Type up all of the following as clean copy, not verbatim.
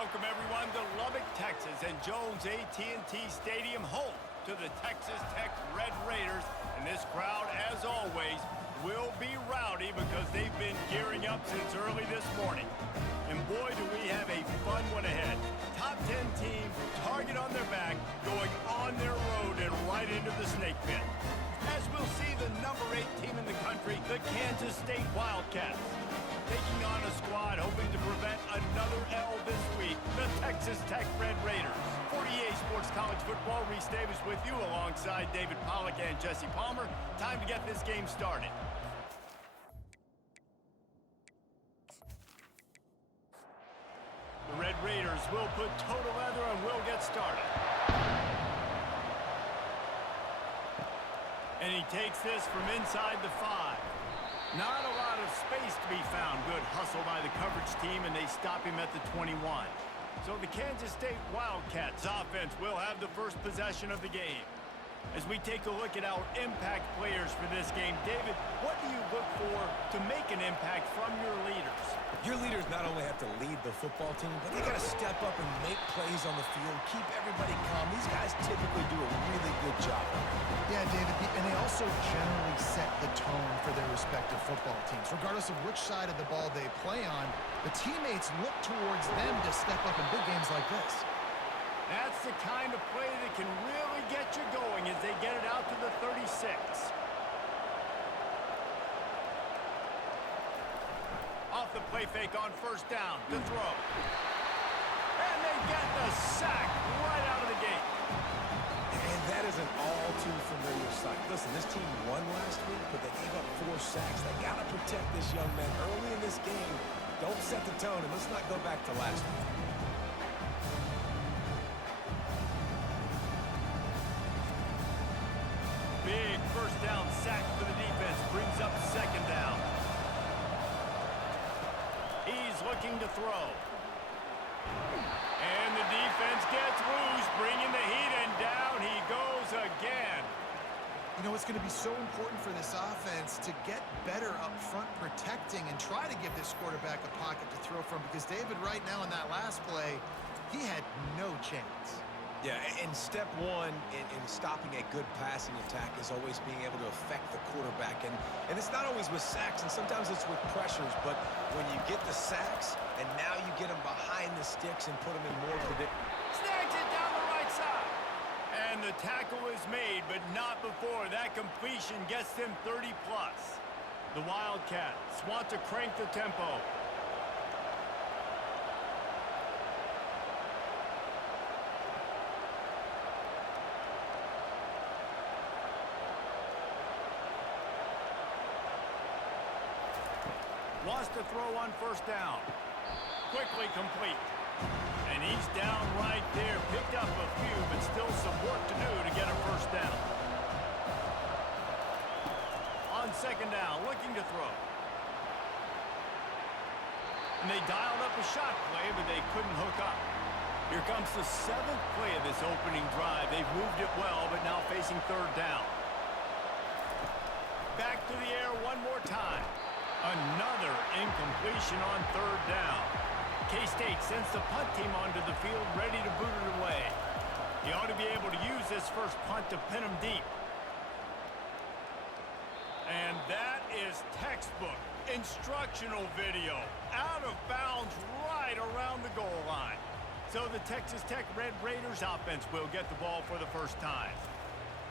Welcome, everyone, to Lubbock, Texas, and Jones AT&T Stadium, home to the Texas Tech Red Raiders. And this crowd, as always, will be rowdy because they've been gearing up since early this morning. And boy, do we have a fun one ahead. Top 10 team, target on their back, going on their road and right into the snake pit. As we'll see the number 8 team in the country, the Kansas State Wildcats, taking on a squad hoping to prevent another L this week, the Texas Tech Red Raiders. 48 Sports College Football, Reese Davis with you alongside David Pollack and Jesse Palmer. Time to get this game started. The Red Raiders will put total leather and will get started. And he takes this from inside the 5. Not a lot of space to be found. Good hustle by the coverage team, and they stop him at the 21. So the Kansas State Wildcats offense will have the first possession of the game. As we take a look at our impact players for this game, David, what do you look for to make an impact from your leaders? Your leaders not only have to lead the football team, but they got to step up and make plays on the field, keep everybody calm. These guys typically do a really good job. Yeah, David, and they also generally set the tone for their respective football teams. Regardless of which side of the ball they play on, the teammates look towards them to step up in big games like this. That's the kind of play that can really get you going as they get it out to the 36. Off the play fake on first down to throw. And they get the sack right out of the gate. And that is an all too familiar sight. Listen, this team won last week, but they gave up 4 sacks. They got to protect this young man early in this game. Don't set the tone, and let's not go back to last week. Big first down sack for the defense, brings up second down. He's looking to throw. And the defense gets loose, bringing the heat, and down he goes again. You know, it's going to be so important for this offense to get better up front protecting and try to give this quarterback a pocket to throw from, because David, right now in that last play, he had no chance. Yeah, and step one in stopping a good passing attack is always being able to affect the quarterback. And it's not always with sacks, and sometimes it's with pressures, but when you get the sacks, and now you get them behind the sticks and put them in more predictable. Snags it down the right side. And the tackle is made, but not before that completion gets them 30+. The Wildcats want to crank the tempo. Wants to throw on first down. Quickly complete. And he's down right there. Picked up a few, but still some work to do to get a first down. On second down, looking to throw. And they dialed up a shot play, but they couldn't hook up. Here comes the 7th play of this opening drive. They've moved it well, but now facing third down. Back to the air one more time. Another incompletion on third down. K-State sends the punt team onto the field, ready to boot it away. He ought to be able to use this first punt to pin him deep. And that is textbook instructional video. Out of bounds right around the goal line. So the Texas Tech Red Raiders offense will get the ball for the first time.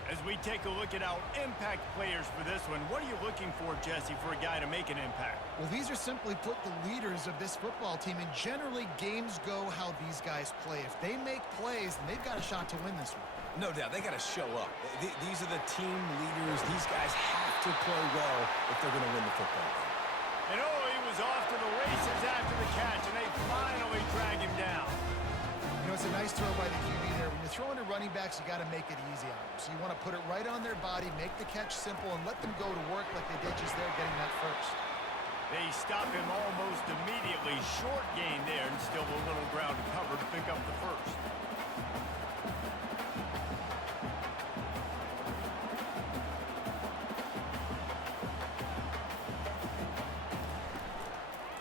As we take a look at our impact players for this one, what are you looking for, Jesse, for a guy to make an impact? Well, these are simply put the leaders of this football team, and generally games go how these guys play. If they make plays, then they've got a shot to win this one. No doubt, they got to show up. These are the team leaders. These guys have to play well if they're going to win the football game. And oh, he was off to the races after the catch, and they finally drag him down. You know, it's a nice throw by the QB there. When you're throwing to running backs, you got to make it easy on them. So you want to put it right on their body, make the catch simple, and let them go to work like they did just there, getting that first. They stop him almost immediately. Short gain there, and still a little ground to cover to pick up the first.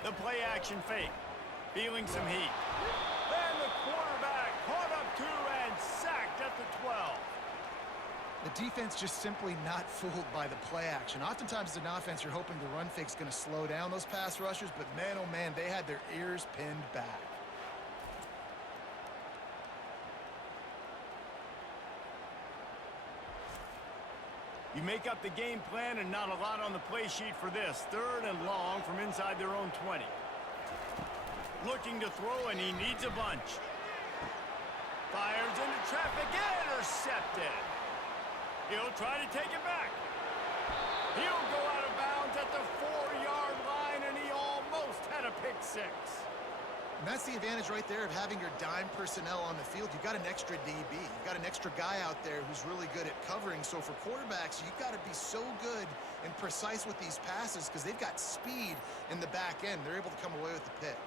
The play action fake. Feeling some heat. defense just simply not fooled by the play action. Oftentimes, as an offense, you're hoping the run fake's going to slow down those pass rushers, but man, oh man, they had their ears pinned back. You make up the game plan and not a lot on the play sheet for this. 3rd and long from inside their own 20. Looking to throw, and he needs a bunch. Fires into traffic, intercepted. He'll try to take it back. He'll go out of bounds at the 4-yard line, and he almost had a pick six. And that's the advantage right there of having your dime personnel on the field. You've got an extra DB. You've got an extra guy out there who's really good at covering. So for quarterbacks, you've got to be so good and precise with these passes because they've got speed in the back end. They're able to come away with the pick.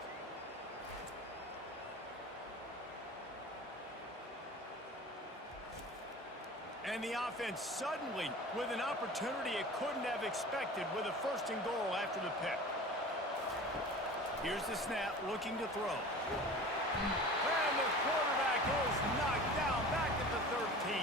And the offense suddenly with an opportunity it couldn't have expected with a 1st and goal after the pick. Here's the snap, looking to throw. And the quarterback is knocked down back at the 13.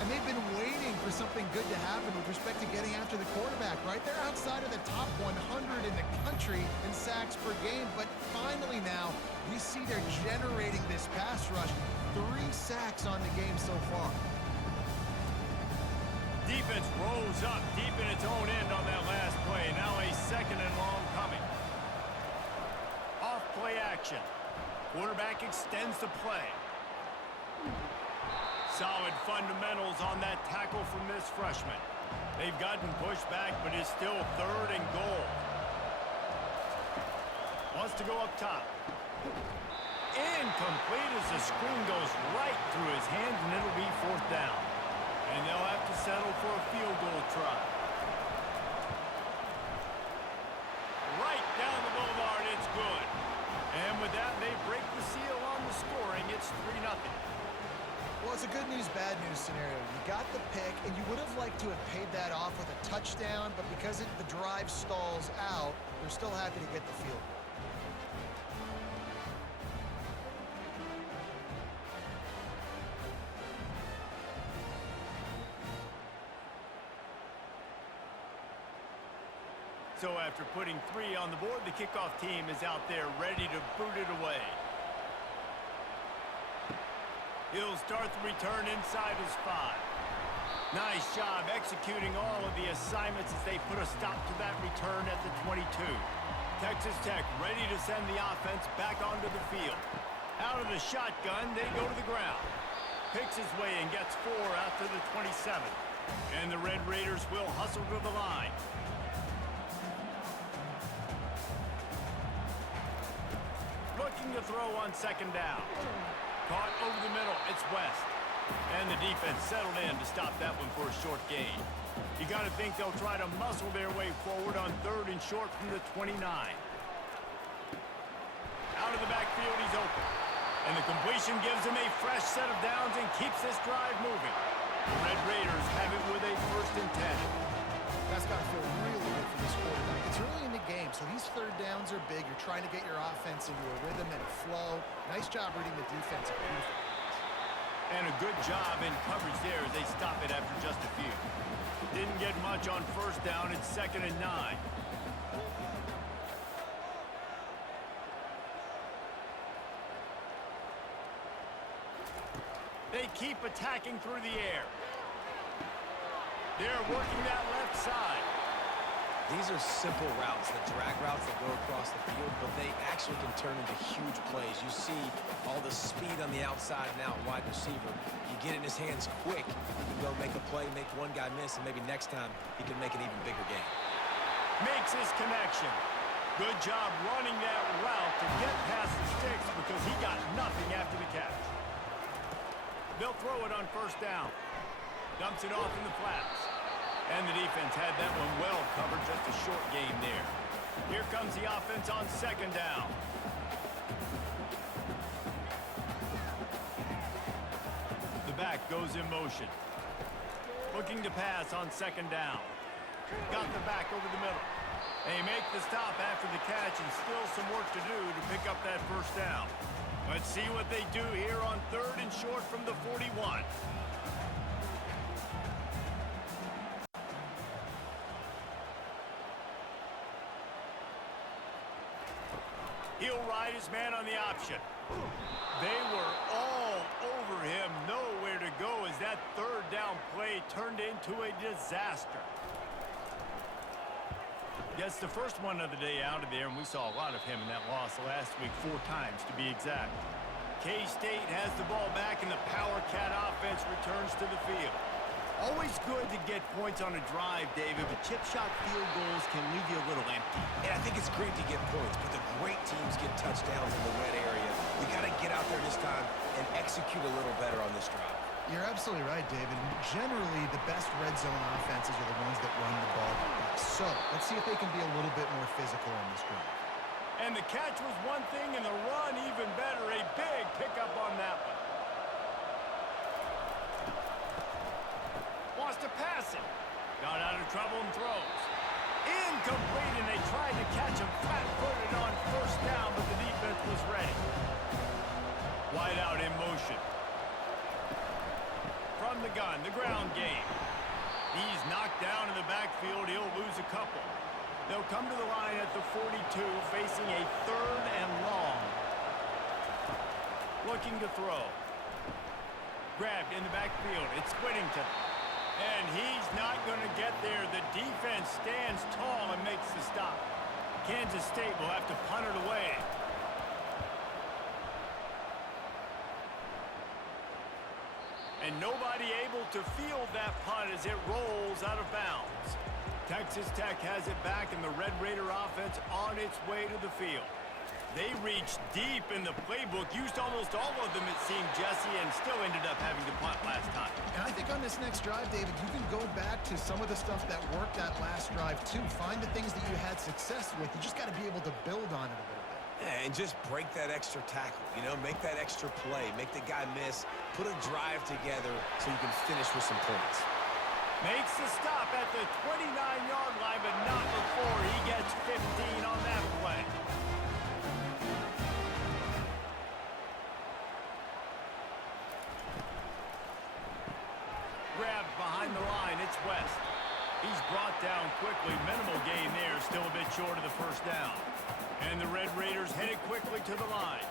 And they've been waiting for something good to happen with respect to getting after the quarterback, right? They're outside of the top 100 in the country in sacks per game, but finally now we see they're generating this pass rush. 3 sacks on the game so far. Defense rose up deep in its own end on that last play. Now a 2nd and long coming. Off play action. Quarterback extends the play. Solid fundamentals on that tackle from this freshman. They've gotten pushed back, but it's still 3rd and goal. Wants to go up top. Incomplete as the screen goes right through his hands, and it'll be 4th down. And they'll have to settle for a field goal try. Right down the boulevard, it's good. And with that, they break the seal on the scoring. It's 3-0. Well, it's a good news, bad news scenario. You got the pick, and you would have liked to have paid that off with a touchdown, but because the drive stalls out, they're still happy to get the field goal. So after putting 3 on the board, the kickoff team is out there ready to boot it away. He'll start the return inside his 5. Nice job executing all of the assignments as they put a stop to that return at the 22. Texas Tech ready to send the offense back onto the field. Out of the shotgun, they go to the ground. Picks his way and gets 4 after the 27. And the Red Raiders will hustle to the line. Looking to throw on 2nd down. Caught over the middle. It's West. And the defense settled in to stop that one for a short gain. You got to think they'll try to muscle their way forward on 3rd and short from the 29. Out of the backfield, he's open. And the completion gives him a fresh set of downs and keeps this drive moving. The Red Raiders have it with a 1st and 10. That's got to feel really good for this quarterback. It's early in the game, so these 3rd downs are big. You're trying to get your offense into a rhythm and a flow. Nice job reading the defense. Beautiful. And a good job in coverage there as they stop it after just a few. Didn't get much on 1st down. It's 2nd and 9. They keep attacking through the air. They're working that left side. These are simple routes, the drag routes that go across the field, but they actually can turn into huge plays. You see all the speed on the outside now, wide receiver. You get it in his hands quick, he can go make a play, make one guy miss, and maybe next time he can make an even bigger game. Makes his connection. Good job running that route to get past the sticks because he got nothing after the catch. They'll throw it on 1st down. Dumps it off in the flats. And the defense had that one well covered, just a short game there. Here comes the offense on 2nd down. The back goes in motion. Looking to pass on 2nd down. Got the back over the middle. They make the stop after the catch and still some work to do to pick up that 1st down. Let's see what they do here on 3rd and short from the 41. brightest man on the option. They were all over him, nowhere to go as that third down play turned into a disaster. Gets the first one of the day out of there, and we saw a lot of him in that loss last week, 4 times to be exact. K-State has the ball back, and the Power Cat offense returns to the field. Always good to get points on a drive, David, but chip shot field goals can leave you a little empty. And I think it's great to get points, but the great teams get touchdowns in the red area. We got to get out there this time and execute a little better on this drive. You're absolutely right, David. Generally, the best red zone offenses are the ones that run the ball the best. So let's see if they can be a little bit more physical on this drive. And the catch was one thing, and the run even better. A big pickup on that one. Wants to pass it. Got out of trouble and throws. Incomplete, and they tried to catch him flat-footed on first down, but the defense was ready. Wide out in motion. From the gun, the ground game. He's knocked down in the backfield. He'll lose a couple. They'll come to the line at the 42, facing a 3rd and long. Looking to throw. Grabbed in the backfield. It's Whittington. And he's not going to get there. The defense stands tall and makes the stop. Kansas State will have to punt it away. And nobody able to field that punt as it rolls out of bounds. Texas Tech has it back, and the Red Raider offense on its way to the field. They reached deep in the playbook, used almost all of them, it seemed, Jesse, and still ended up having to punt last time. And I think on this next drive, David, you can go back to some of the stuff that worked that last drive, too. Find the things that you had success with. You just got to be able to build on it a little bit. Yeah, and just break that extra tackle, you know, make that extra play, make the guy miss, put a drive together so you can finish with some points. Makes the stop at the 29-yard line, but not before he gets 15 on that play. Grabbed behind the line, it's West. He's brought down quickly, minimal gain there, still a bit short of the first down. And the Red Raiders headed quickly to the line.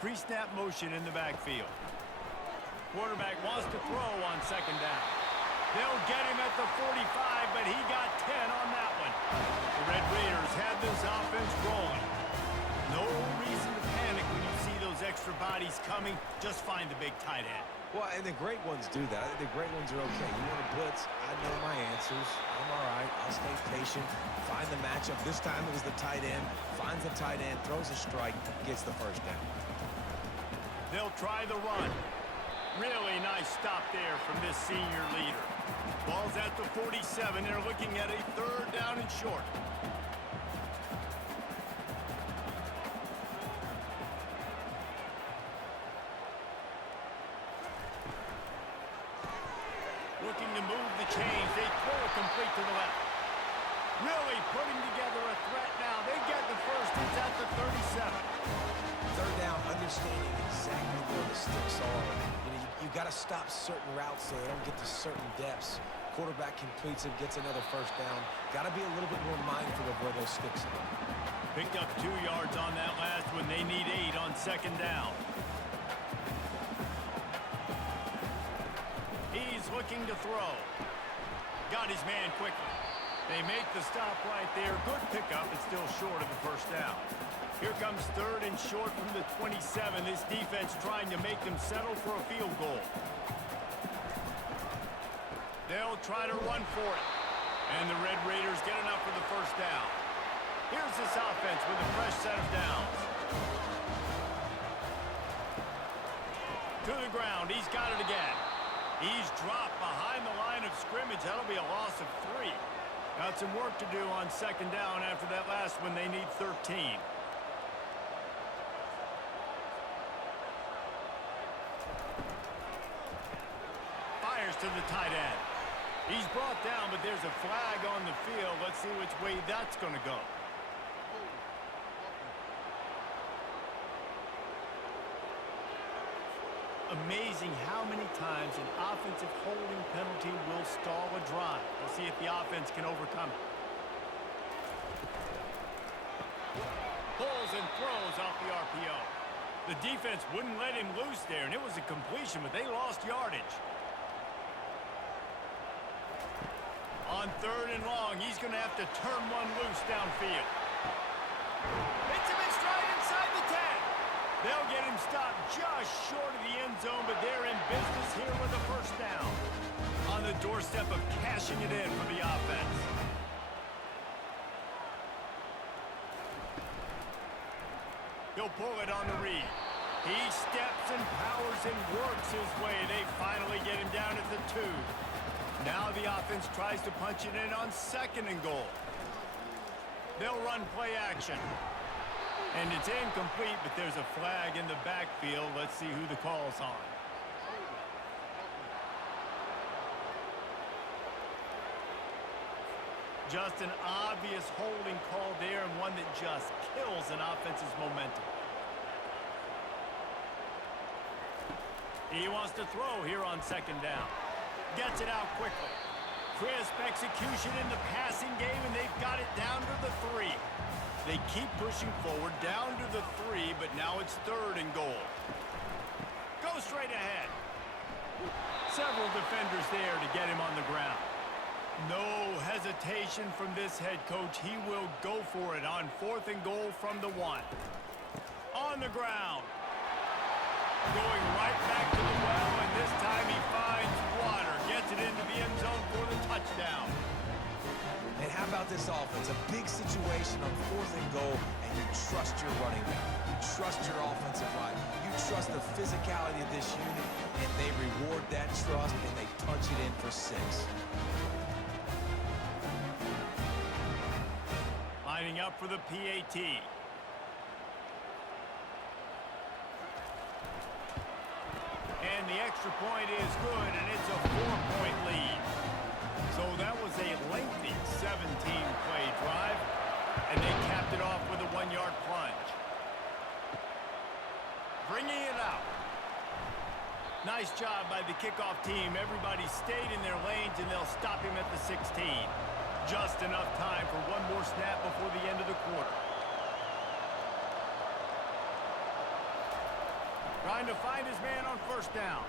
Pre-snap motion in the backfield. Quarterback wants to throw on second down. They'll get him at the 45, but he got 10 on that one. The Red Raiders have this offense rolling. No reason to panic when you see those extra bodies coming. Just find the big tight end. Well, and the great ones do that. I think the great ones are okay. You want to blitz? I know my answers. I'm all right. I'll stay patient. Find the matchup. This time it was the tight end. Finds the tight end, throws a strike, gets the first down. They'll try the run. Really nice stop there from this senior leader. Ball's at the 47. They're looking at a 3rd down and short. Looking to move the chains. They throw it complete to the left. Really putting together a threat now. They get the first. It's at the 37. 3rd down, understanding exactly where the sticks are. You know, you got to stop certain routes so they don't get to certain depths. Quarterback completes it, gets another first down. Got to be a little bit more mindful of where those sticks are. Picked up 2 yards on that last one. They need 8 on second down. He's looking to throw. Got his man quickly. They make the stop right there. Good pickup, but still short of the first down. Here comes 3rd and short from the 27. This defense trying to make them settle for a field goal. They'll try to run for it. And the Red Raiders get enough for the first down. Here's this offense with a fresh set of downs. To the ground. He's got it again. He's dropped behind the line of scrimmage. That'll be a loss of 3. Got some work to do on second down after that last one. They need 13. Fires to the tight end. He's brought down, but there's a flag on the field. Let's see which way that's going to go. amazing how many times an offensive holding penalty will stall a drive. We'll see if the offense can overcome it. Pulls and throws off the RPO. The defense wouldn't let him loose there, and it was a completion, but they lost yardage. On 3rd and long, he's going to have to turn one loose downfield. Hits him in stride inside the 10. They'll get him stopped just short of the end zone, but they're in business here with a first down. On the doorstep of cashing it in for the offense. He'll pull it on the read. He steps and powers and works his way. They finally get him down at the 2. Now the offense tries to punch it in on 2nd and goal. They'll run play action. And it's incomplete, but there's a flag in the backfield. Let's see who the call's on. Just an obvious holding call there, and one that just kills an offense's momentum. He wants to throw here on 2nd down. Gets it out quickly. Crisp execution in the passing game, and they've got it down to the 3. They keep pushing forward down to the 3, but now it's 3rd and goal. Go straight ahead. Several defenders there to get him on the ground. No hesitation from this head coach. He will go for it on 4th and goal from the 1. On the ground. Going right back to the well, and this time he finds water. Gets it into the end zone for the touchdown. And how about this offense? A big situation on 4th and goal, and you trust your running back. You trust your offensive line. You trust the physicality of this unit, and they reward that trust, and they punch it in for 6. Lining up for the PAT. And the extra point is good, and it's a 4-point lead. So that was a lengthy 17-play drive, and they capped it off with a 1-yard plunge. Bringing it out. Nice job by the kickoff team. Everybody stayed in their lanes, and they'll stop him at the 16. Just enough time for one more snap before the end of the quarter. Trying to find his man on 1st down.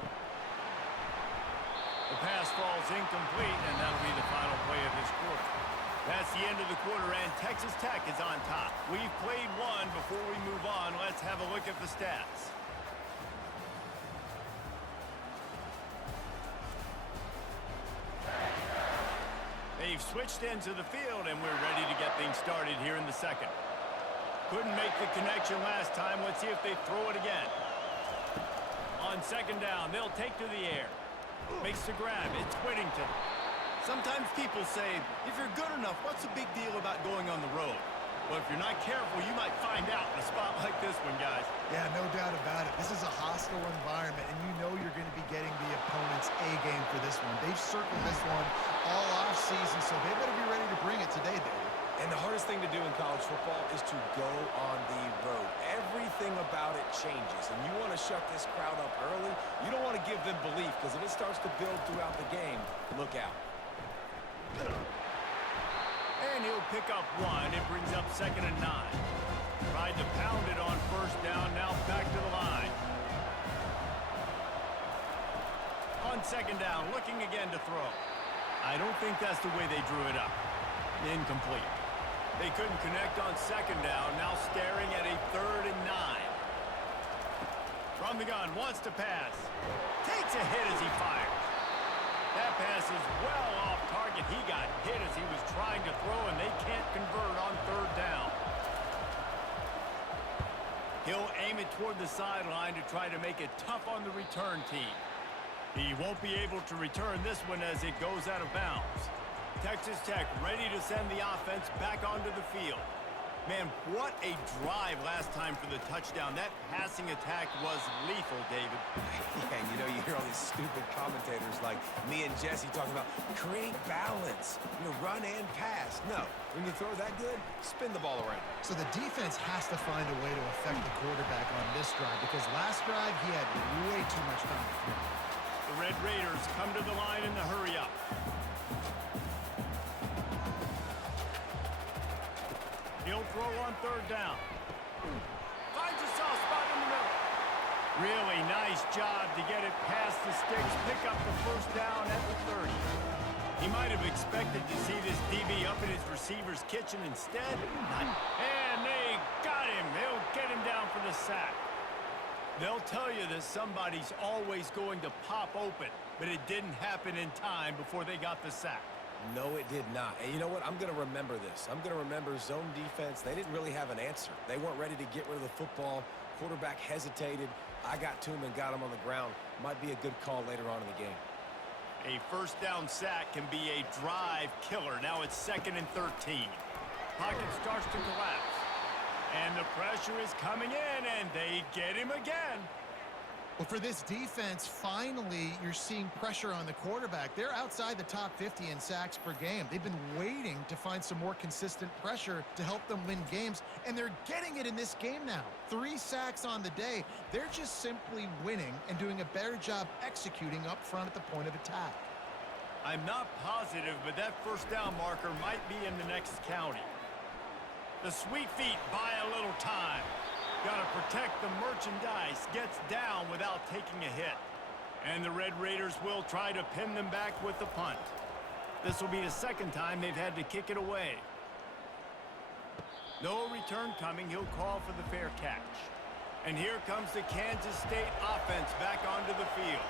The pass falls incomplete, and that'll be the final play of this quarter. That's the end of the quarter, and Texas Tech is on top. We've played one. Before we move on, let's have a look at the stats. They've switched ends of the field, and we're ready to get things started here in the 2nd. Couldn't make the connection last time. Let's see if they throw it again. On 2nd down, they'll take to the air. Makes the grab. It's Whittington. Sometimes people say, if you're good enough, what's the big deal about going on the road? Well, if you're not careful, you might find out in a spot like this one, guys. Yeah, no doubt about it. This is a hostile environment, and you know you're going to be getting the opponent's A-game for this one. They've circled this one all off-season, so they better be ready to bring it today, baby. And the hardest thing to do in college football is to go on the road. Everything about it changes, and you want to shut this crowd up early. You don't want to give them belief, because if it starts to build throughout the game, look out. And he'll pick up 1. It brings up 2nd and 9. Tried to pound it on 1st down, now back to the line. On 2nd down, looking again to throw. I don't think that's the way they drew it up. Incomplete. They couldn't connect on 2nd down, now staring at a 3rd and 9. From the gun, wants to pass. Takes a hit as he fires. That pass is well off target. He got hit as he was trying to throw, and they can't convert on 3rd down. He'll aim it toward the sideline to try to make it tough on the return team. He won't be able to return this one as it goes out of bounds. Texas Tech ready to send the offense back onto the field. Man, what a drive last time for the touchdown. That passing attack was lethal, David. Yeah, and you know, you hear all these stupid commentators like me and Jesse talking about create balance, run and pass. No, when you throw that good, spin the ball around. So the defense has to find a way to affect the quarterback on this drive because last drive he had way too much time to throw. The Red Raiders come to the line in the hurry-up. He'll throw on third down. Finds a soft spot in the middle. Really nice job to get it past the sticks, pick up the first down at the 30. He might have expected to see this DB up in his receiver's kitchen instead. And they got him. They'll get him down for the sack. They'll tell you that somebody's always going to pop open, but it didn't happen in time before they got the sack. No, it did not. And you know what? I'm going to remember this. I'm going to remember zone defense. They didn't really have an answer. They weren't ready to get rid of the football. Quarterback hesitated. I got to him and got him on the ground. Might be a good call later on in the game. A first down sack can be a drive killer. Now it's 2nd and 13. Pocket starts to collapse. And the pressure is coming in, and they get him again. Well, for this defense, finally, you're seeing pressure on the quarterback. They're outside the top 50 in sacks per game. They've been waiting to find some more consistent pressure to help them win games, and they're getting it in this game now. 3 sacks on the day. They're just simply winning and doing a better job executing up front at the point of attack. I'm not positive, but that first down marker might be in the next county. The sweet feet buy a little time. Got to protect the merchandise. Gets down without taking a hit. And the Red Raiders will try to pin them back with the punt. This will be the second time they've had to kick it away. No return coming. He'll call for the fair catch. And here comes the Kansas State offense back onto the field.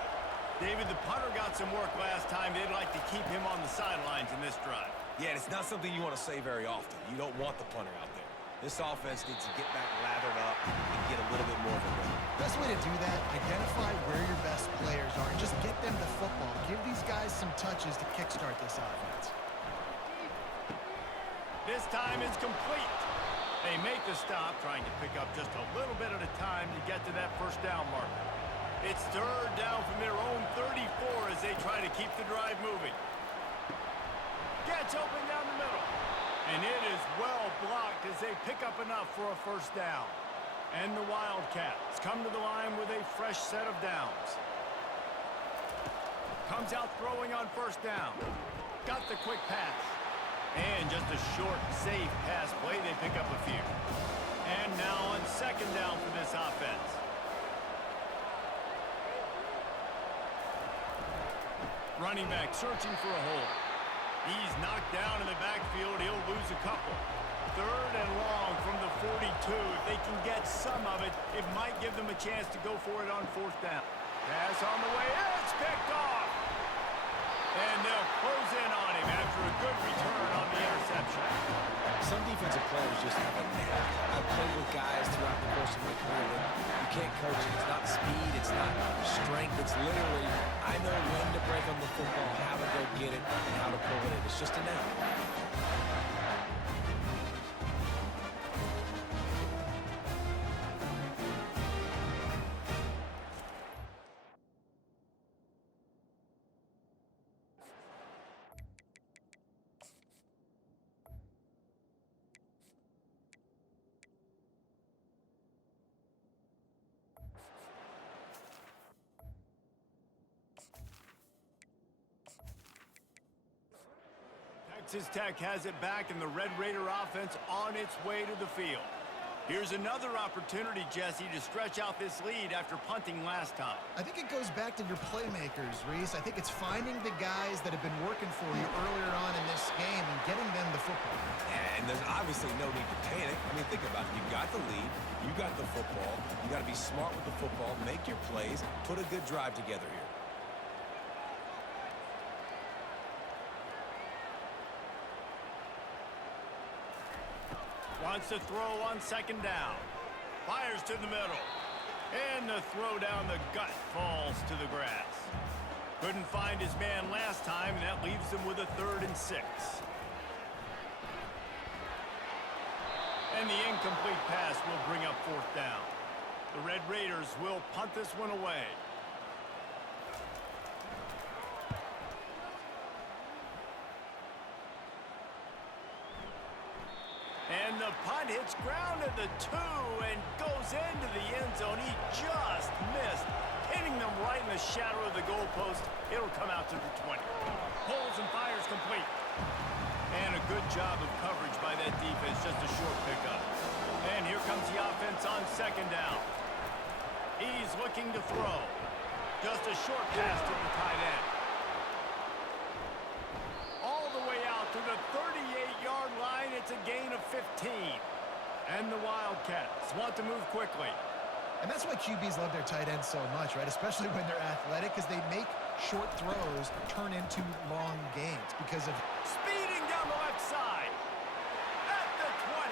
David, the punter got some work last time. They'd like to keep him on the sidelines in this drive. Yeah, it's not something you want to say very often. You don't want the punter out there. This offense needs to get back lathered up and get a little bit more of a rhythm. Best way to do that, identify where your best players are and just get them the football. Give these guys some touches to kickstart this offense. This time is complete. They make the stop, trying to pick up just a little bit at a time to get to that first down marker. It's third down from their own 34 as they try to keep the drive moving. Gets open down the middle. And it is well blocked as they pick up enough for a first down. And the Wildcats come to the line with a fresh set of downs. Comes out throwing on first down. Got the quick pass. And just a short, safe pass play. They pick up a few. And now on second down for this offense. Running back searching for a hole. He's knocked down in the backfield. He'll lose a couple. Third and long from the 42. If they can get some of it, it might give them a chance to go for it on fourth down. Pass on the way. It's picked off. And they'll close in on him after a good return on the interception. Some defensive players just have a knack. I've played with guys throughout the course of my career that you can't coach it. It's not speed, it's not strength. It's literally, I know when to break on the football, how to go get it, and how to pull it in. It's just a knack. Texas Tech has it back, and the Red Raider offense on its way to the field. Here's another opportunity, Jesse, to stretch out this lead after punting last time. I think it goes back to your playmakers, Reese. I think it's finding the guys that have been working for you earlier on in this game and getting them the football. And there's obviously no need to panic. I mean, think about it. You got the lead. You got the football. You got to be smart with the football, make your plays, put a good drive together here. Wants to throw on second down. Fires to the middle. And the throw down the gut falls to the grass. Couldn't find his man last time, and that leaves him with a 3rd and 6. And the incomplete pass will bring up fourth down. The Red Raiders will punt this one away. And the punt hits ground at the 2 and goes into the end zone. He just missed, hitting them right in the shadow of the goalpost. It'll come out to the 20. Pulls and fires complete. And a good job of coverage by that defense, just a short pickup. And here comes the offense on second down. He's looking to throw. Just a short pass to the tight end. All the way out to the 38-yard line. It's a gain of 15. And the Wildcats want to move quickly. And that's why QBs love their tight ends so much, right? Especially when they're athletic, because they make short throws turn into long gains because of speeding down the left side at the 20.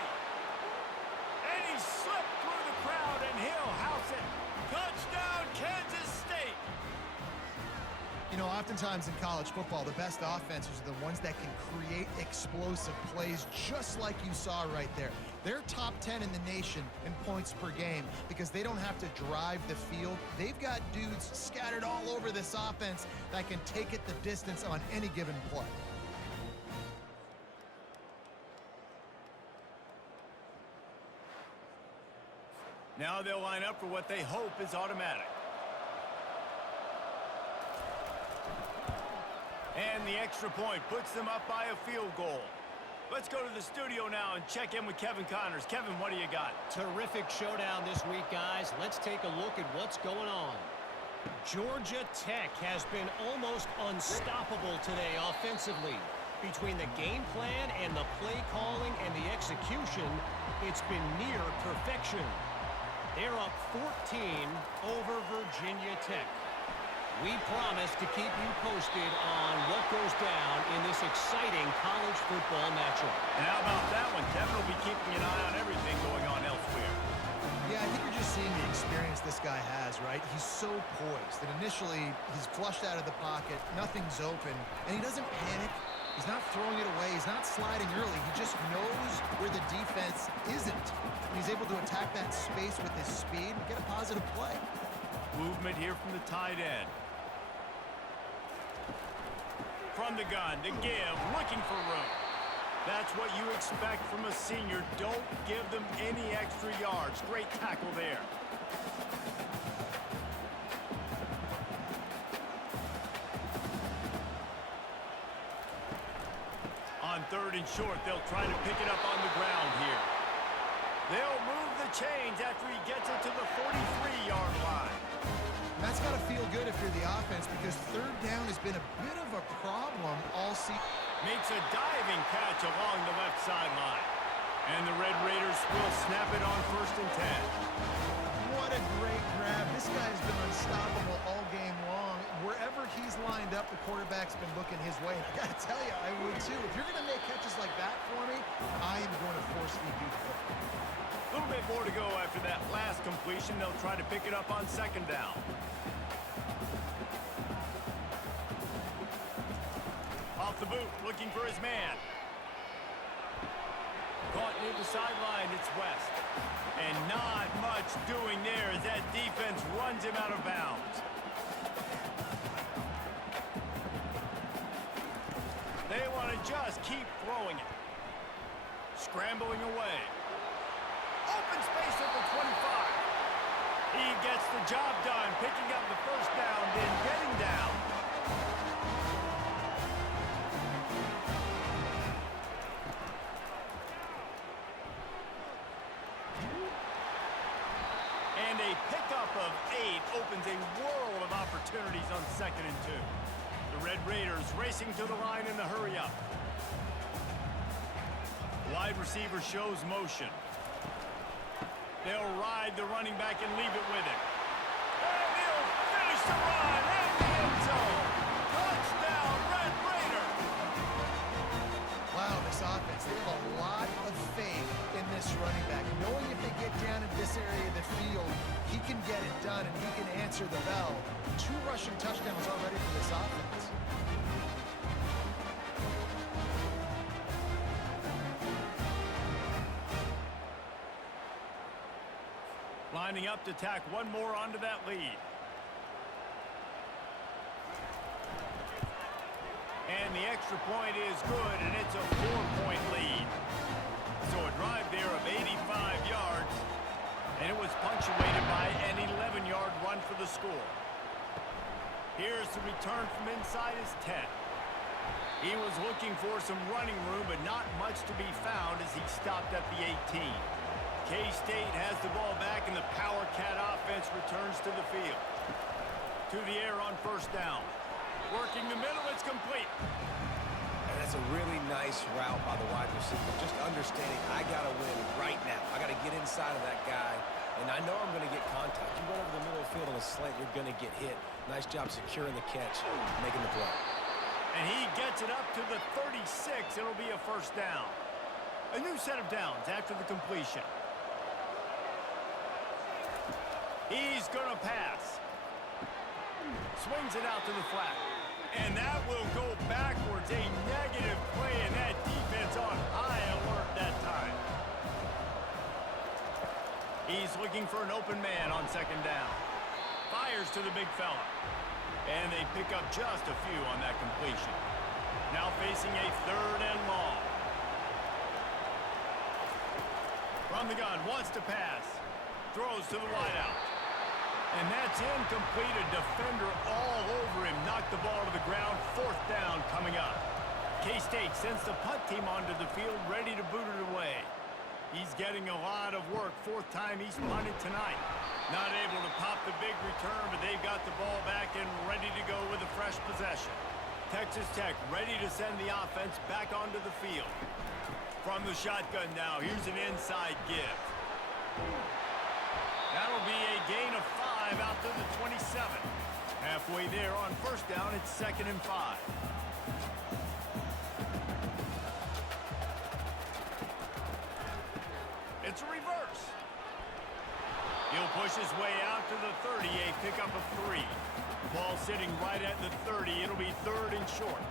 And he slipped through the crowd, and he'll house it. Touchdown, Kansas State. You know, oftentimes in college football, the best offenses are the ones that can create explosive plays just like you saw right there. They're top 10 in the nation in points per game because they don't have to drive the field. They've got dudes scattered all over this offense that can take it the distance on any given play. Now they'll line up for what they hope is automatic. And the extra point puts them up by a field goal. Let's go to the studio now and check in with Kevin Connors. Kevin, what do you got? Terrific showdown this week, guys. Let's take a look at what's going on. Georgia Tech has been almost unstoppable today offensively. Between the game plan and the play calling and the execution, it's been near perfection. They're up 14 over Virginia Tech. We promise to keep you posted on what goes down in this exciting college football matchup. And how about that one? Kevin will be keeping an eye on everything going on elsewhere. Yeah, I think you're just seeing the experience this guy has, right? He's so poised that initially he's flushed out of the pocket, nothing's open, and he doesn't panic. He's not throwing it away. He's not sliding early. He just knows where the defense isn't. And he's able to attack that space with his speed and get a positive play. Movement here from the tight end. From the gun, to give, looking for room. That's what you expect from a senior. Don't give them any extra yards. Great tackle there. On third and short, they'll try to pick it up on the ground here. They'll move the chains after he gets it to the 43-yard line. And that's got to feel good if you're the offense because third down has been a bit of a problem all season. Makes a diving catch along the left sideline. And the Red Raiders will snap it on 1st and 10. What a great grab. This guy has been unstoppable all game long. Wherever he's lined up, the quarterback's been looking his way. And I got to tell you, I would too. If you're going to make catches like that for me, I am going to force feed you the football. A little bit more to go after that last completion. They'll try to pick it up on 2nd down. Off the boot, looking for his man. Caught near the sideline, it's West. And not much doing there as that defense runs him out of bounds. They want to just keep throwing it. Scrambling away. Open space at the 25. He gets the job done, picking up the 1st down, then getting down. And a pickup of 8 opens a world of opportunities on 2nd and 2. The Red Raiders racing to the line in the hurry-up. Wide receiver shows motion. They'll ride the running back and leave it with him. And he'll finish the run in the end zone. Touchdown, Red Raider. Wow, this offense, they have a lot of faith in this running back. Knowing if they get down in this area of the field, he can get it done and he can answer the bell. 2 rushing touchdowns already for this offense. Lining up to tack one more onto that lead. And the extra point is good, and it's a 4-point lead. So a drive there of 85 yards, and it was punctuated by an 11-yard run for the score. Here's the return from inside his 10. He was looking for some running room, but not much to be found as he stopped at the 18. K-State has the ball back, and the Power Cat offense returns to the field. To the air on first down. Working the middle, it's complete. And that's a really nice route by the wide receiver. Just understanding I got to win right now. I got to get inside of that guy, and I know I'm going to get contact. You run over the middle of the field on a slant, you're going to get hit. Nice job securing the catch, making the play. And he gets it up to the 36. It'll be a first down. A new set of downs after the completion. He's going to pass. Swings it out to the flat. And that will go backwards. A negative play, and that defense on high alert that time. He's looking for an open man on second down. Fires to the big fella. And they pick up just a few on that completion. Now facing a 3rd and long. From the gun, wants to pass. Throws to the wideout. And that's incomplete. A defender all over him. Knocked the ball to the ground. 4th down coming up. K-State sends the punt team onto the field, ready to boot it away. He's getting a lot of work. 4th time he's punted tonight. Not able to pop the big return, but they've got the ball back and ready to go with a fresh possession. Texas Tech ready to send the offense back onto the field. From the shotgun now, here's an inside give. That'll be a gain of 5 out to the 27. Halfway there on first down, it's 2nd and 5. It's a reverse. He'll push his way out to the 30, a pickup of 3. Ball sitting right at the 30. It'll be 3rd and short.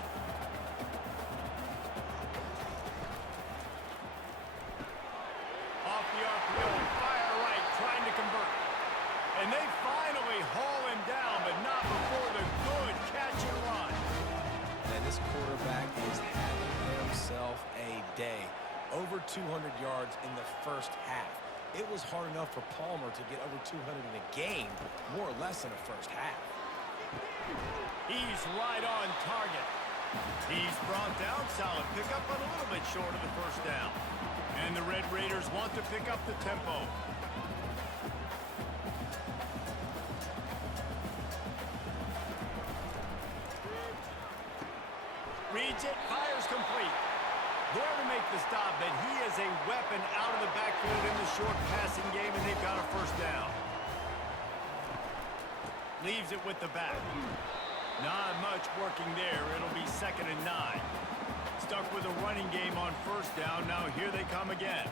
Off the RPO, fire right, trying to convert. And they finally haul him down, but not before the good catch and run. And this quarterback is having himself a day. Over 200 yards in the first half. It was hard enough for Palmer to get over 200 in a game, more or less in the first half. He's right on target. He's brought down, solid pickup, but a little bit short of the first down. And the Red Raiders want to pick up the tempo. Reads it, fires complete. There to make the stop, but he is a weapon out of the backfield in the short passing game, and they've got a first down. Leaves it with the back. Not much working there. It'll be 2nd and 9. Stuck with a running game on first down. Now here they come again.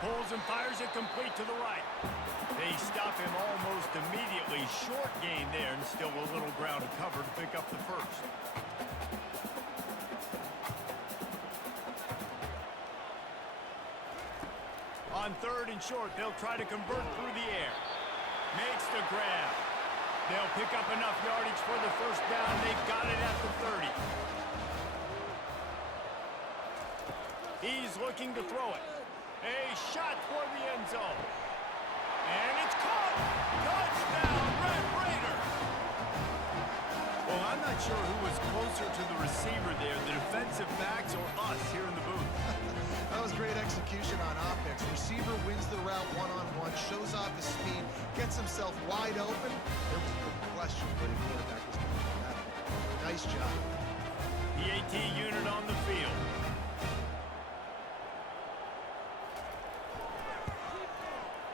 Pulls and fires it complete to the right. They stop him almost immediately. Short gain there, and still a little ground to cover to pick up the first. On 3rd and short, they'll try to convert through the air. Makes the grab. They'll pick up enough yardage for the first down. They've got it at the 30. He's looking to throw it. A shot toward the end zone. And it's caught. Touchdown, Red Raiders. Well, I'm not sure who was closer to the receiver there, the defensive backs or us here in the booth. That was great execution on offense. Receiver wins the route one-on-one, shows off his speed, gets himself wide open. There was no question where the quarterback was going to do that. Nice job. The AT unit on the field.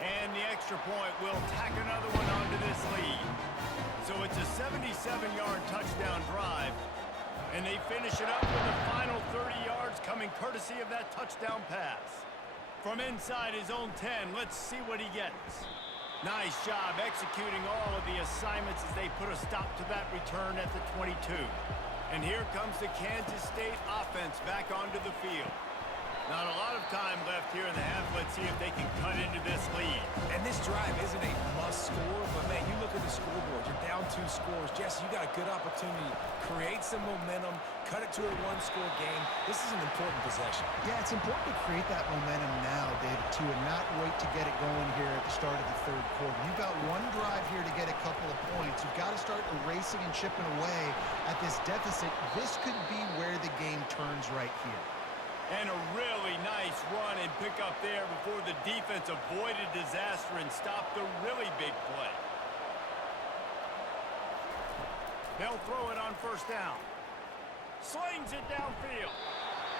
And the extra point will tack another one onto this lead. So it's a 77-yard touchdown drive. And they finish it up with the final 30 yards coming courtesy of that touchdown pass. From inside his own 10, let's see what he gets. Nice job executing all of the assignments as they put a stop to that return at the 22. And here comes the Kansas State offense back onto the field. Not a lot of time left here in the half. Let's see if they can cut into this lead. And this drive isn't a must score, but man, you look at the scoreboard, you're down 2 scores. Jesse, you got a good opportunity. Create some momentum, cut it to a 1-score game. This is an important possession. Yeah, it's important to create that momentum now, David, too, and not wait to get it going here at the start of the third quarter. You've got one drive here to get a couple of points. You've got to start erasing and chipping away at this deficit. This could be where the game turns right here. And a really nice run and pick up there before the defense avoided disaster and stopped the really big play. They'll throw it on first down. Slings it downfield.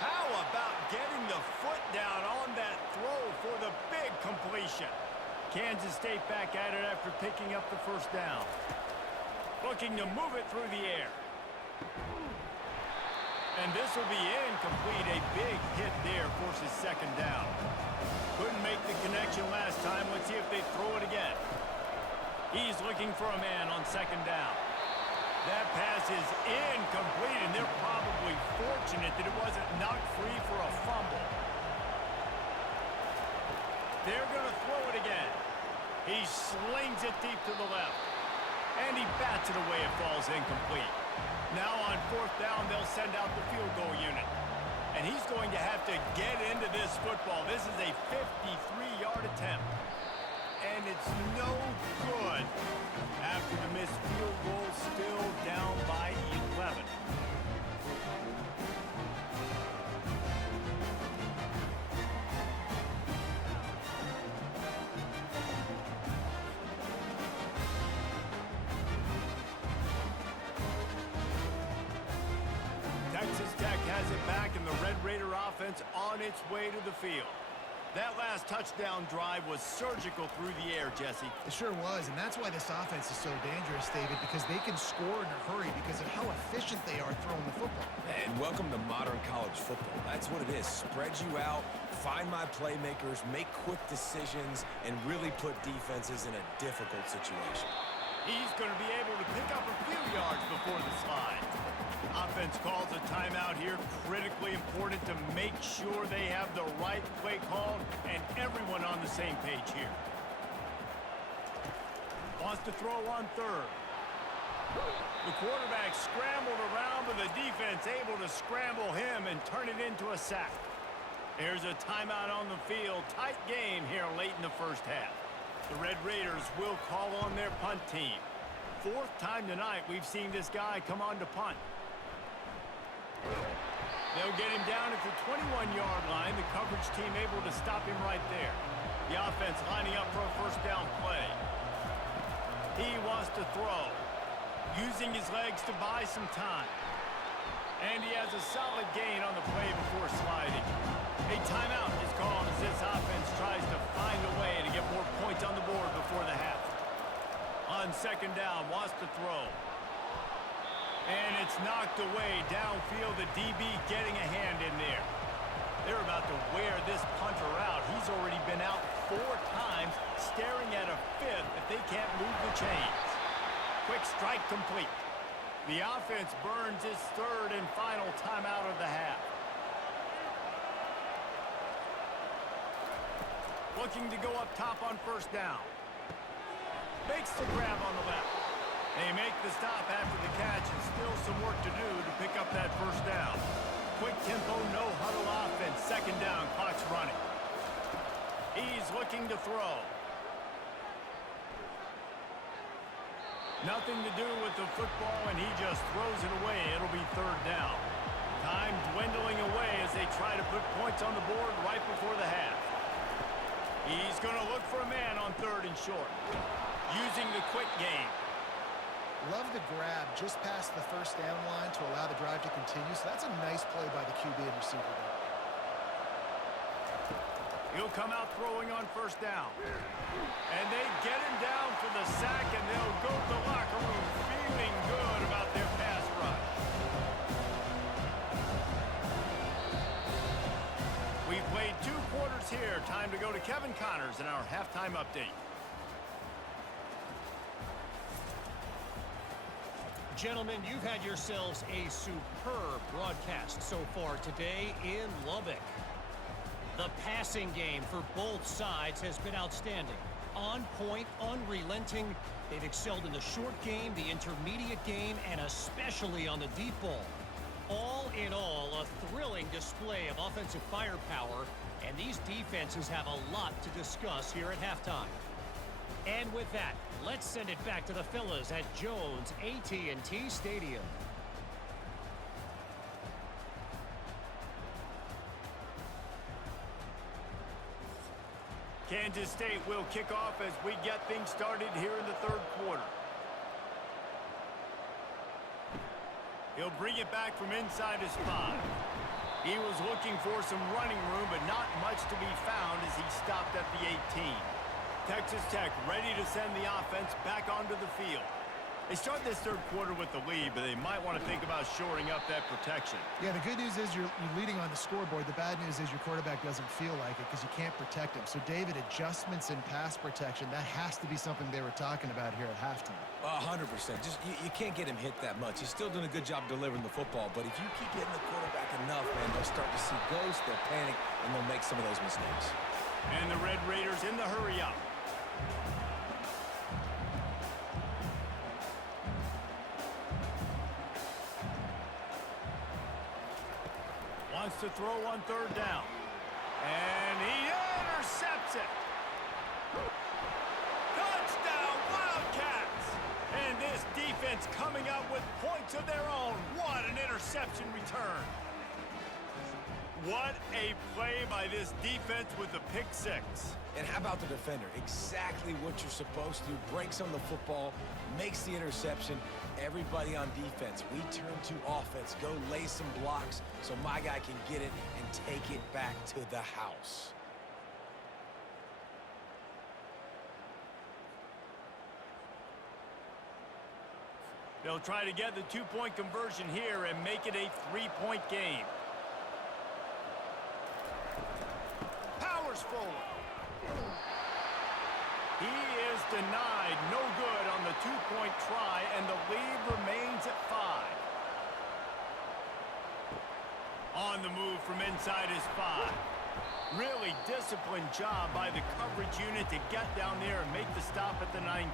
How about getting the foot down on that throw for the big completion? Kansas State back at it after picking up the first down. Looking to move it through the air. And this will be incomplete. A big hit there forces second down. Couldn't make the connection last time. Let's see if they throw it again. He's looking for a man on second down. That pass is incomplete, and they're probably fortunate that it wasn't knocked free for a fumble. They're going to throw it again. He slings it deep to the left. And he bats it away. It falls incomplete. Now on fourth down, they'll send out the field goal unit. And he's going to have to get into this football. This is a 53-yard attempt. And it's no good after the missed field goal, still down by 11. Texas Tech has it back, and the Red Raider offense on its way to the field. That last touchdown drive was surgical through the air, Jesse. It sure was, and that's why this offense is so dangerous, David, because they can score in a hurry because of how efficient they are throwing the football. And welcome to modern college football. That's what it is. Spread you out, find my playmakers, make quick decisions, and really put defenses in a difficult situation. He's going to be able to pick up a few yards before the slide. Offense calls a timeout here. Critically important to make sure they have the right play called and everyone on the same page here. Wants to throw on third. The quarterback scrambled around, but the defense able to scramble him and turn it into a sack. There's a timeout on the field. Tight game here late in the first half. The Red Raiders will call on their punt team. Fourth time tonight we've seen this guy come on to punt. They'll get him down at the 21-yard line. The coverage team able to stop him right there. The offense lining up for a first down play. He wants to throw, using his legs to buy some time. And he has a solid gain on the play before sliding. A timeout is called as this offense tries to find a way to get more points on the board before the half. On second down, wants to throw. And it's knocked away downfield. The DB getting a hand in there. They're about to wear this punter out. He's already been out 4 times, staring at a fifth if they can't move the chains. Quick strike complete. The offense burns its third and final timeout of the half. Looking to go up top on first down. Makes the grab on the left. They make the stop after the catch, and still some work to do to pick up that first down. Quick tempo, no huddle offense. Second down, clock's running. He's looking to throw. Nothing to do with the football, and he just throws it away. It'll be third down. Time dwindling away as they try to put points on the board right before the half. He's going to look for a man on third and short, using the quick game. Love the grab just past the first down line to allow the drive to continue. So that's a nice play by the QB and receiver there. He'll come out throwing on first down. And they get him down for the sack, and they'll go to the locker room feeling good about their pass rush. We've played 2 quarters here. Time to go to Kevin Connors in our halftime update. Gentlemen, you've had yourselves a superb broadcast so far today in Lubbock. The passing game for both sides has been outstanding. On point, unrelenting. They've excelled in the short game, the intermediate game, and especially on the deep ball. All in all, a thrilling display of offensive firepower, and these defenses have a lot to discuss here at halftime. And with that, let's send it back to the fellas at Jones AT&T Stadium. Kansas State will kick off as we get things started here in the third quarter. He'll bring it back from inside his 5. He was looking for some running room, but not much to be found as he stopped at the 18. Texas Tech ready to send the offense back onto the field. They start this third quarter with the lead, but they might want to think about shoring up that protection. Yeah, the good news is you're leading on the scoreboard. The bad news is your quarterback doesn't feel like it because you can't protect him. So, David, adjustments in pass protection, that has to be something they were talking about here at halftime. 100%. Just you can't get him hit that much. He's still doing a good job delivering the football, but if you keep hitting the quarterback enough, man, they'll start to see ghosts, they'll panic, and they'll make some of those mistakes. And the Red Raiders in the hurry up. Wants to throw on third down. And he intercepts it. Touchdown, Wildcats! And this defense coming up with points of their own. What an interception return. What a play by this defense with the pick 6. And how about the defender? Exactly what you're supposed to do. Breaks on the football, makes the interception. Everybody on defense, we turn to offense. Go lay some blocks so my guy can get it and take it back to the house. They'll try to get the 2-point conversion here and make it a 3-point game. Powers forward. He is denied. No good on the 2-point try, and the lead remains at 5. On the move from inside his 5. Really disciplined job by the coverage unit to get down there and make the stop at the 19.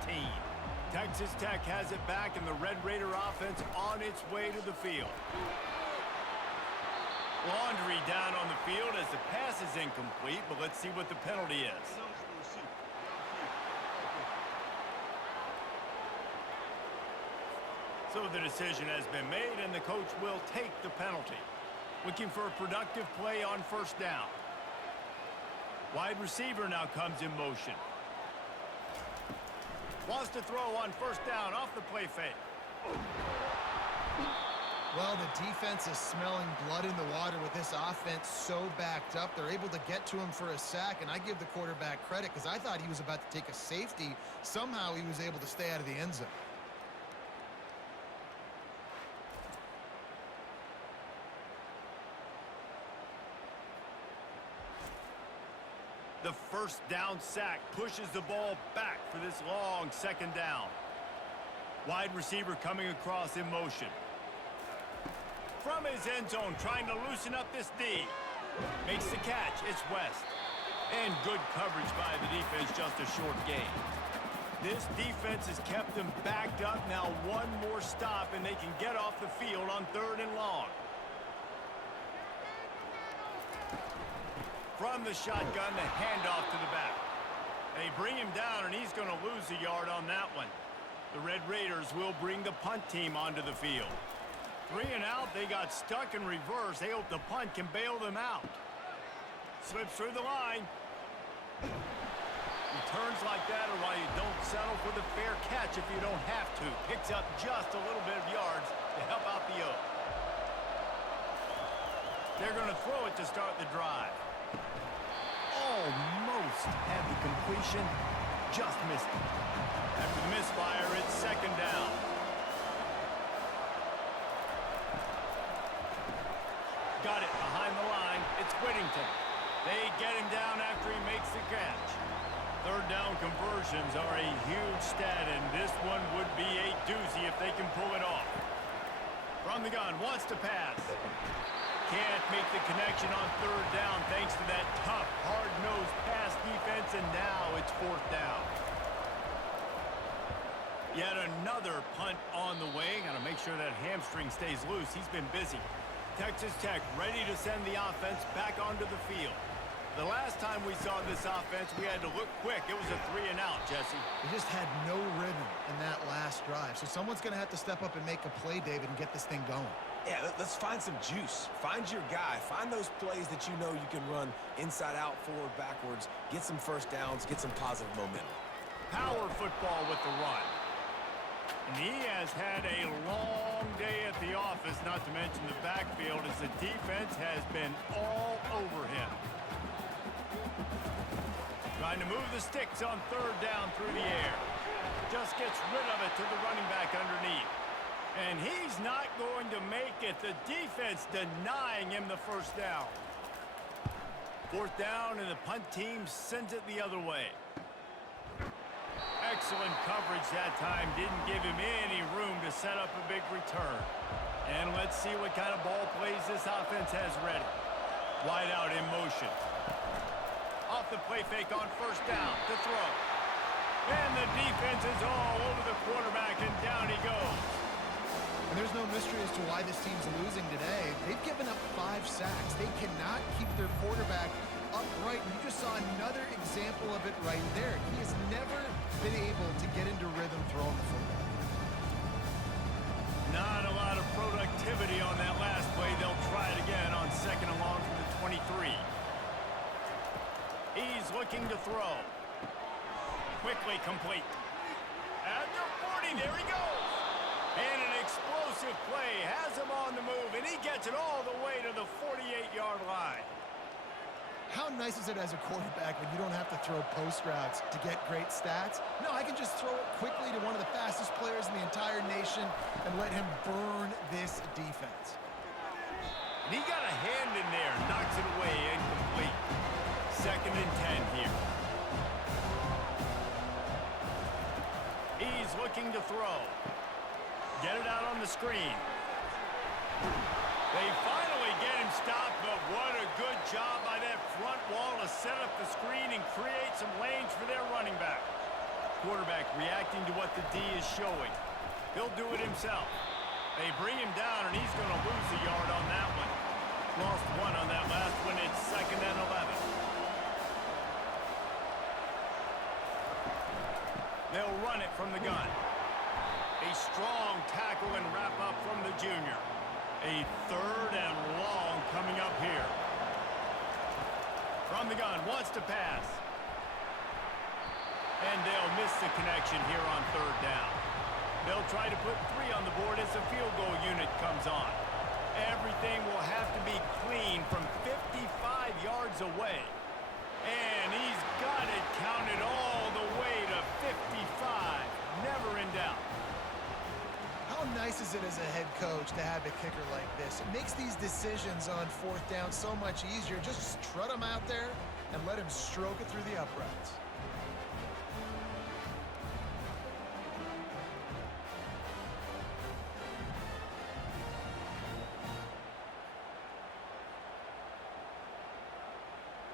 Texas Tech has it back, and the Red Raider offense on its way to the field. Laundry down on the field as the pass is incomplete, but let's see what the penalty is. So the decision has been made, and the coach will take the penalty. Looking for a productive play on first down. Wide receiver now comes in motion. Wants to throw on first down off the play fake. Well, the defense is smelling blood in the water with this offense so backed up. They're able to get to him for a sack, and I give the quarterback credit because I thought he was about to take a safety. Somehow he was able to stay out of the end zone. The first down sack pushes the ball back for this long second down. Wide receiver coming across in motion. From his end zone, trying to loosen up this D. Makes the catch. It's West. And good coverage by the defense, just a short gain. This defense has kept them backed up. Now one more stop, and they can get off the field on 3rd and long. From the shotgun, the handoff to the back. They bring him down, and he's going to lose a yard on that one. The Red Raiders will bring the punt team onto the field. 3 and out, they got stuck in reverse. They hope the punt can bail them out. Slips through the line. Returns like that are why you don't settle for the fair catch if you don't have to. Picks up just a little bit of yards to help out the Oak. They're going to throw it to start the drive. Almost had the completion, just missed it. After the misfire, it's 2nd down. Got it behind the line. It's Whittington. They get him down after he makes the catch. 3rd Third down conversions are a huge stat, and this one would be a doozy if they can pull it off. From the gun, wants to pass. Can't make the connection on third down thanks to that tough, hard-nosed pass defense, and now it's fourth down. Yet another punt on the way. Got to make sure that hamstring stays loose. He's been busy. Texas Tech ready to send the offense back onto the field. The last time we saw this offense, we had to look quick. It was a 3-and-out, Jesse. They just had no rhythm in that last drive. So someone's going to have to step up and make a play, David, and get this thing going. Yeah, let's find some juice. Find your guy. Find those plays that you know you can run inside out, forward, backwards. Get some first downs. Get some positive momentum. Power football with the run. And he has had a long day at the office, not to mention the backfield, as the defense has been all over him. Trying to move the sticks on third down through the air. Just gets rid of it to the running back underneath. And he's not going to make it. The defense denying him the first down. Fourth down, and the punt team sends it the other way. Excellent coverage that time. Didn't give him any room to set up a big return. And let's see what kind of ball plays this offense has ready. Wide out in motion. Off the play fake on first down to throw. And the defense is all over the quarterback, and down he goes. And there's no mystery as to why this team's losing today. They've given up 5 sacks. They cannot keep their quarterback upright. And you just saw another example of it right there. He has never been able to get into rhythm throwing the football. Not a lot of productivity on that last play. They'll try it again on second and long from the 23. He's looking to throw. Quickly complete. At the 40, there he goes. And an explosive play has him on the move, and he gets it all the way to the 48-yard line. How nice is it as a quarterback when you don't have to throw post routes to get great stats? No, I can just throw it quickly to one of the fastest players in the entire nation and let him burn this defense. And he got a hand in there, knocks it away, incomplete. Second and 10 here. He's looking to throw. Get it out on the screen. They finally get him stopped, but what a good job by that front wall to set up the screen and create some lanes for their running back. Quarterback reacting to what the D is showing. He'll do it himself. They bring him down, and he's going to lose a yard on that one. Lost one on that last one. It's second and 11. They'll run it from the gun. A strong tackle and wrap up from the junior. A third and long coming up here. From the gun, wants to pass. And they'll miss the connection here on third down. They'll try to put 3 on the board as the field goal unit comes on. Everything will have to be clean from 55 yards away. And he's got it counted all the way to 55. Never in doubt. How nice is it as a head coach to have a kicker like this? It makes these decisions on fourth down so much easier. Just strut him out there and let him stroke it through the uprights.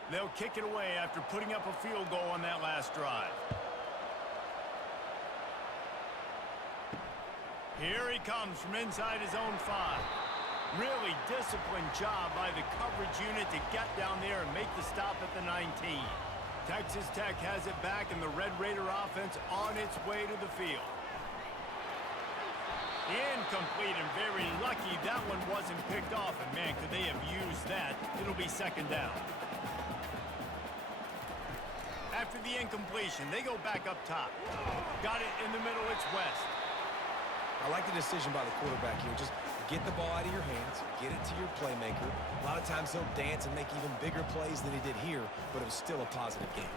They'll kick it away after putting up a field goal on that last drive. Here he comes from inside his own 5. Really disciplined job by the coverage unit to get down there and make the stop at the 19. Texas Tech has it back, and the Red Raider offense on its way to the field. Incomplete, and very lucky that one wasn't picked off. And man, could they have used that. It'll be second down. After the incompletion, they go back up top. Got it in the middle, it's West. I like the decision by the quarterback here. Just get the ball out of your hands, get it to your playmaker. A lot of times he'll dance and make even bigger plays than he did here, but it was still a positive game.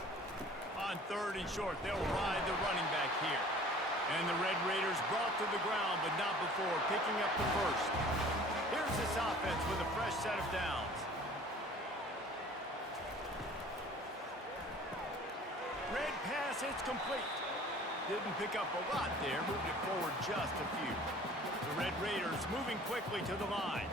On third and short, they'll ride the running back here. And the Red Raiders brought to the ground, but not before picking up the first. Here's this offense with a fresh set of downs. Red pad pass, it's complete. Didn't pick up a lot there, moved it forward just a few. The Red Raiders moving quickly to the line.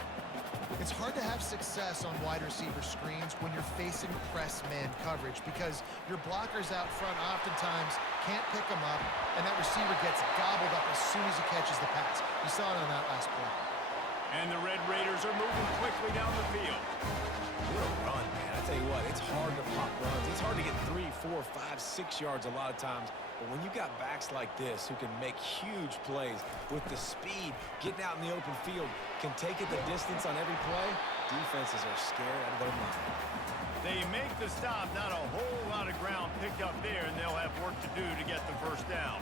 It's hard to have success on wide receiver screens when you're facing press man coverage because your blockers out front oftentimes can't pick them up, and that receiver gets gobbled up as soon as he catches the pass. You saw it on that last play. And the Red Raiders are moving quickly down the field. What a run, man. I tell you what, it's hard to pop runs. It's hard to get 3, 4, 5, 6 yards a lot of times. But when you got backs like this who can make huge plays with the speed, getting out in the open field, can take it the distance on every play, defenses are scared out of their mind. They make the stop, not a whole lot of ground picked up there, and they'll have work to do to get the first down.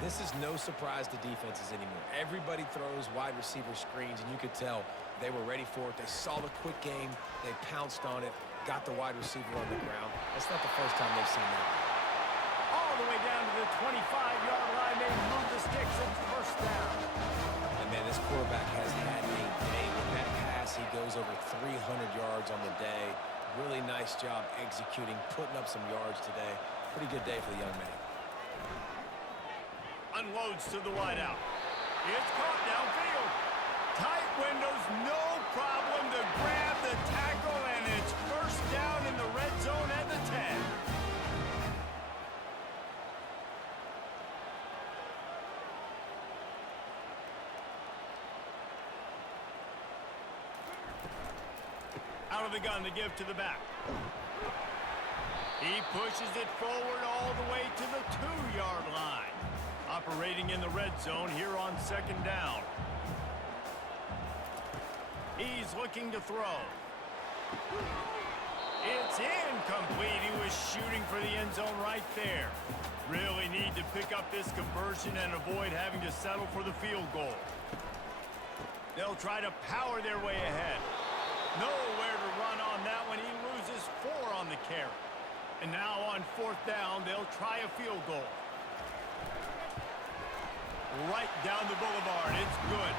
This is no surprise to defenses anymore. Everybody throws wide receiver screens, and you could tell they were ready for it. They saw the quick game. They pounced on it, got the wide receiver on the ground. That's not the first time they've seen that. All the way down to the 25-yard line. They move the sticks. It's first down. And, man, this quarterback has had a day. With that pass, he goes over 300 yards on the day. Really nice job executing, putting up some yards today. Pretty good day for the young man. Unloads to the wideout. It's caught downfield. Tight windows, no problem to grab the tackle, and it's first down in the red zone at the 10. Out of the gun to give to the back. He pushes it forward all the way to the 2-yard line. Operating in the red zone here on second down. He's looking to throw. It's incomplete. He was shooting for the end zone right there. Really need to pick up this conversion and avoid having to settle for the field goal. They'll try to power their way ahead. Nowhere to run on that one. He loses 4 on the carry. And now on fourth down, they'll try a field goal. Right down the boulevard. It's good.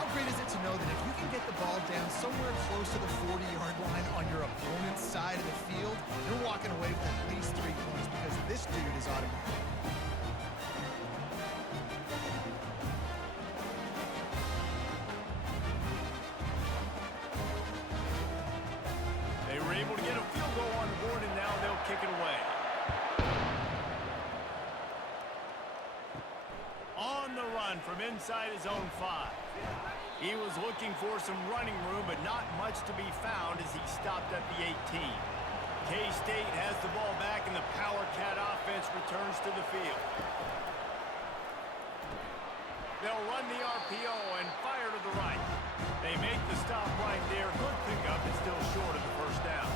How great is it to know that if you can get the ball down somewhere close to the 40-yard line on your opponent's side of the field, you're walking away with at least 3 points because this dude is automatic. They were able to get a field goal on the board, and now they'll kick it away. On the run from inside his own 5. He was looking for some running room, but not much to be found as he stopped at the 18. K-State has the ball back, and the Power Cat offense returns to the field. They'll run the RPO and fire to the right. They make the stop right there. Good pickup. It's still short of the first down.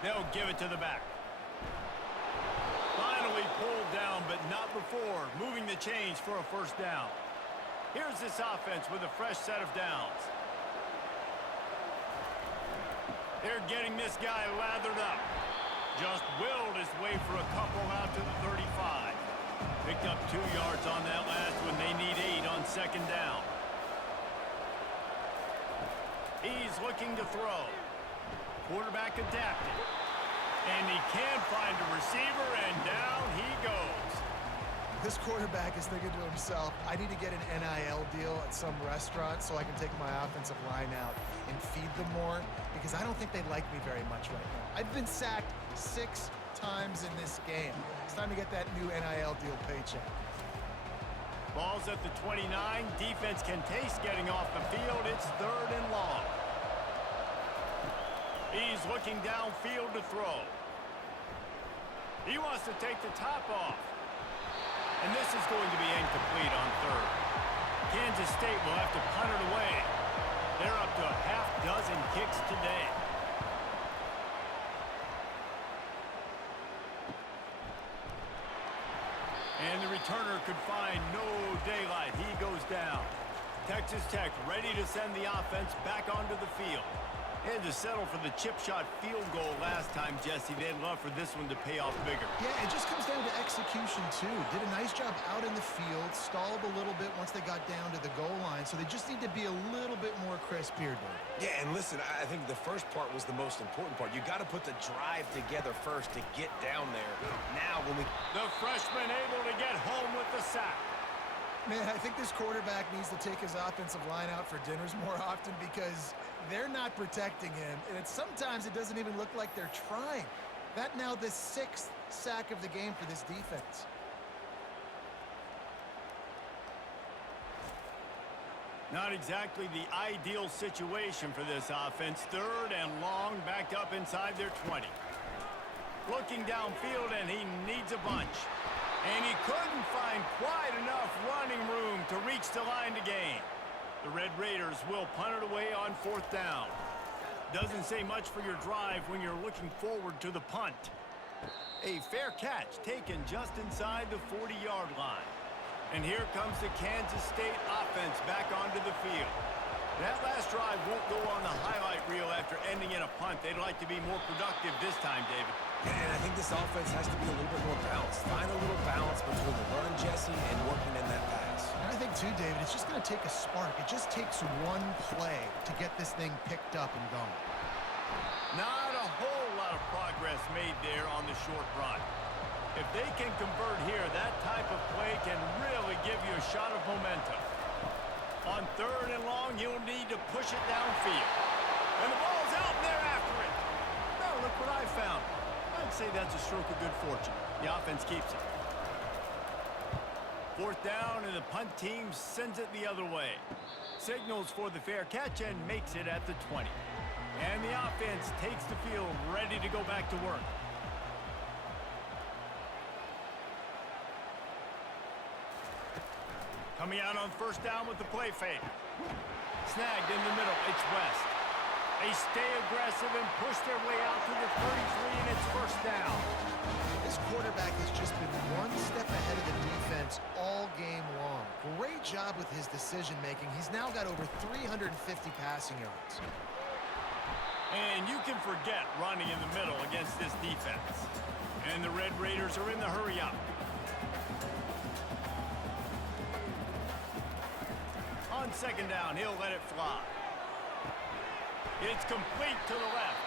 They'll give it to the back. Finally pulled down, but not before moving the chains for a first down. Here's this offense with a fresh set of downs. They're getting this guy lathered up. Just willed his way for a couple out to the 35. Picked up 2 yards on that last one. They need 8 on second down. He's looking to throw. Quarterback adapted. And he can't find a receiver, and down he goes. This quarterback is thinking to himself, I need to get an NIL deal at some restaurant so I can take my offensive line out and feed them more because I don't think they like me very much right now. I've been sacked 6 times in this game. It's time to get that new NIL deal paycheck. Ball's at the 29. Defense can taste getting off the field. It's 3rd and long. He's looking downfield to throw. He wants to take the top off. And this is going to be incomplete on 3rd. Kansas State will have to punt it away. They're up to a half dozen kicks today. And the returner could find no daylight. He goes down. Texas Tech ready to send the offense back onto the field. had to settle for the chip shot field goal last time, Jesse. They'd love for this one to pay off bigger. Yeah, it just comes down to execution, too. Did a nice job out in the field, stalled a little bit once they got down to the goal line, so they just need to be a little bit more crisp here, Dave. Yeah, and listen, I think the first part was the most important part. You got to put the drive together first to get down there. Now, when we... The freshman able to get home with the sack. Man, I think this quarterback needs to take his offensive line out for dinners more often because they're not protecting him. And sometimes it doesn't even look like they're trying. That now the 6th sack of the game for this defense. Not exactly the ideal situation for this offense. 3rd and long, backed up inside their 20. Looking downfield, and he needs a bunch. And he couldn't find quite enough running room to reach the line to gain. The Red Raiders will punt it away on 4th down. Doesn't say much for your drive when you're looking forward to the punt. A fair catch taken just inside the 40-yard line. And here comes the Kansas State offense back onto the field. That last drive won't go on the highlight reel after ending in a punt. They'd like to be more productive this time, David. And I think this offense has to be a little bit more balanced. Find a little balance between the run, Jesse, and working in that pass. And I think, too, David, it's just going to take a spark. It just takes one play to get this thing picked up and going. Not a whole lot of progress made there on the short run. If they can convert here, that type of play can really give you a shot of momentum. On 3rd and long, you'll need to push it downfield. And the ball's out there after it. Now look what I found. I'd say that's a stroke of good fortune. The offense keeps it. 4th down, and the punt team sends it the other way. Signals for the fair catch and makes it at the 20. And the offense takes the field, ready to go back to work. Coming out on 1st down with the play fake. Snagged in the middle, it's West. They stay aggressive and push their way out to the 33, and it's 1st down. This quarterback has just been one step ahead of the defense all game long. Great job with his decision-making. He's now got over 350 passing yards. And you can forget running in the middle against this defense. And the Red Raiders are in the hurry up. On 2nd down, he'll let it fly. It's complete to the left.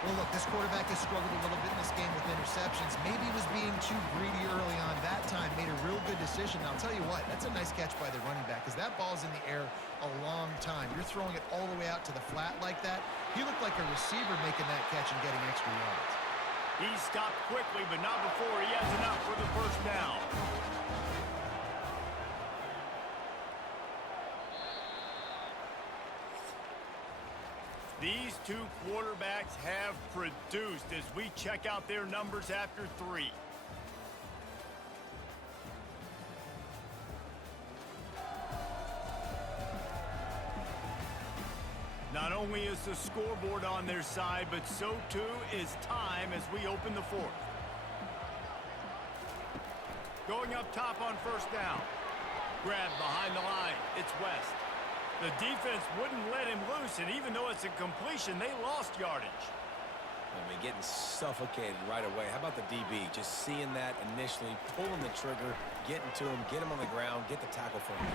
Well, look, this quarterback has struggled a little bit in this game with interceptions. Maybe he was being too greedy early on. That time made a real good decision. Now, I'll tell you what, that's a nice catch by the running back because that ball's in the air a long time. You're throwing it all the way out to the flat like that. He looked like a receiver making that catch and getting extra yards. He stopped quickly, but not before he has enough for the 1st down. These two quarterbacks have produced as we check out their numbers after 3. Not only is the scoreboard on their side, but so too is time as we open the 4th. Going up top on 1st down. Grab behind the line. It's West. The defense wouldn't let him loose, and even though it's a completion, they lost yardage. I mean, getting suffocated right away. How about the DB? Just seeing that initially, pulling the trigger, getting to him, get him on the ground, get the tackle for him.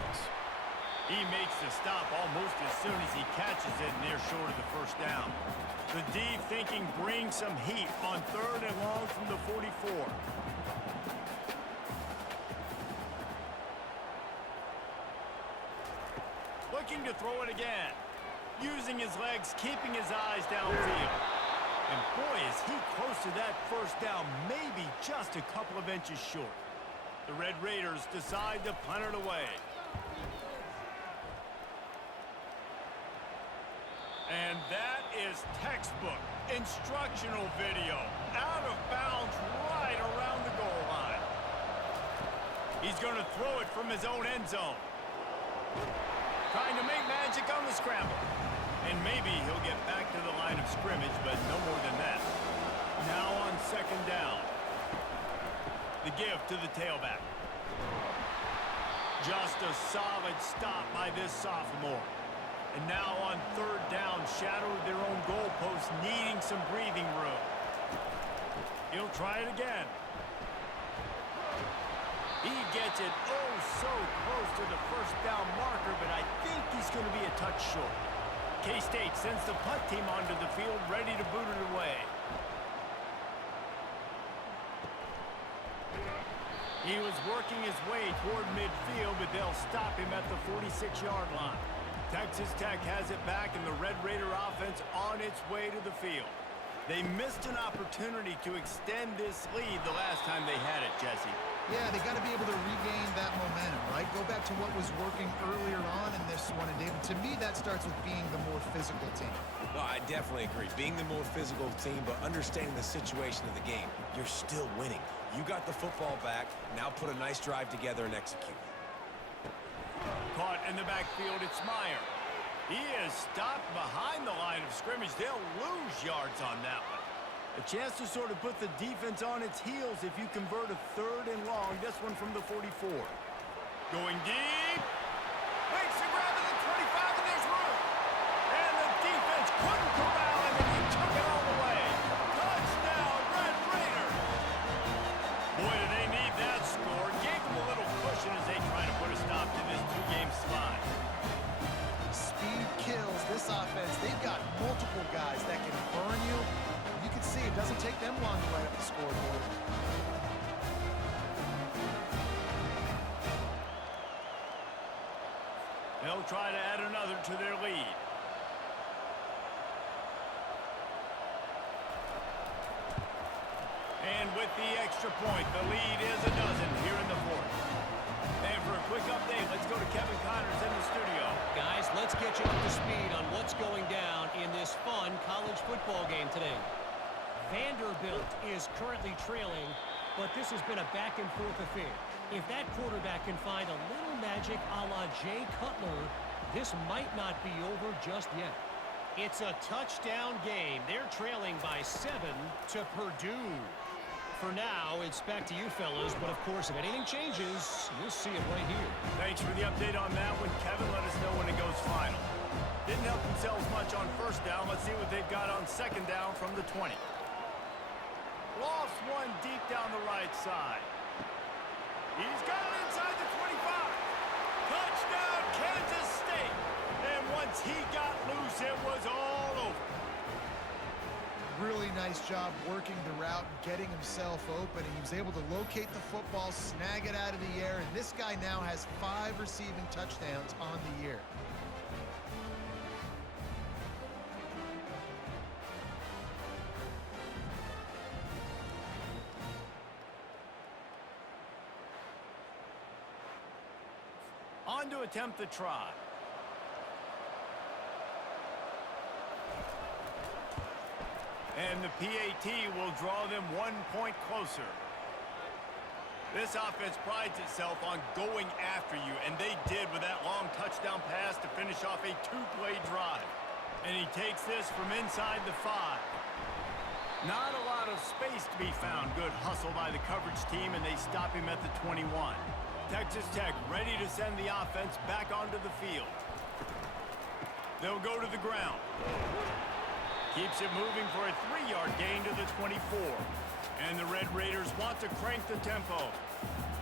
He makes the stop almost as soon as he catches it, and they're short of the 1st down. The D thinking bring some heat on 3rd and long from the 44. Looking to throw it again. Using his legs, keeping his eyes downfield. And boy, is he close to that 1st down, maybe just a couple of inches short. The Red Raiders decide to punt it away. And that is textbook instructional video. Out of bounds right around the goal line. He's going to throw it from his own end zone. Trying to make magic on the scramble. And maybe he'll get back to the line of scrimmage, but no more than that. Now on 2nd down. The give to the tailback. Just a solid stop by this sophomore. And now on third down, shadowed their own goalpost, needing some breathing room. He'll try it again. He gets it so close to the first down marker, but I think he's going to be a touch short. K-State sends the punt team onto the field, ready to boot it away. He was working his way toward midfield, but they'll stop him at the 46-yard line. Texas Tech has it back, and the Red Raider offense on its way to the field. They missed an opportunity to extend this lead the last time they had it, Jesse. Yeah, they got to be able to regain that momentum, right? Go back to what was working earlier on in this one. And, David, to me, that starts with being the more physical team. No, I definitely agree. Being the more physical team, but understanding the situation of the game. You're still winning. You got the football back. Now put a nice drive together and execute. Caught in the backfield, it's Meyer. He is stopped behind the line of scrimmage. They'll lose yards on that one. A chance to sort of put the defense on its heels if you convert a third and long. This one from the 44. Going deep. Makes the grab at the 25, and there's room. And the defense couldn't corral him, and he took it all the way. Touchdown, Red Raider. Boy, do they need that score. Gave them a little cushion as they try to put a stop to this two-game slide. Speed kills this offense. They've got multiple guys that can burn you. You can see it doesn't take them long to light up the scoreboard. They'll try to add another to their lead. And with the extra point, the lead is a dozen here in the fourth. And for a quick update, let's go to Kevin Connors in the studio. Guys, let's get you up to speed on what's going down in this fun college football game today. Vanderbilt is currently trailing, but this has been a back-and-forth affair. If that quarterback can find a little magic a la Jay Cutler, this might not be over just yet. It's a touchdown game. They're trailing by 7 to Purdue. For now, it's back to you fellas, but of course, if anything changes, you'll see it right here. Thanks for the update on that one. Kevin, let us know when it goes final. Didn't help themselves much on first down. Let's see what they've got on second down from the 20. Lost one deep down the right side. He's got it inside the 25. Touchdown, Kansas State. And once he got loose, it was all over. Really nice job working the route and getting himself open. He was able to locate the football, snag it out of the air, and this guy now has 5 receiving touchdowns on the year. On to attempt the try. And the PAT will draw them 1 point closer. This offense prides itself on going after you, and they did with that long touchdown pass to finish off a 2-play drive. And he takes this from inside the 5. Not a lot of space to be found. Good hustle by the coverage team, and they stop him at the 21. Texas Tech ready to send the offense back onto the field. They'll go to the ground. Keeps it moving for a 3-yard gain to the 24. And the Red Raiders want to crank the tempo.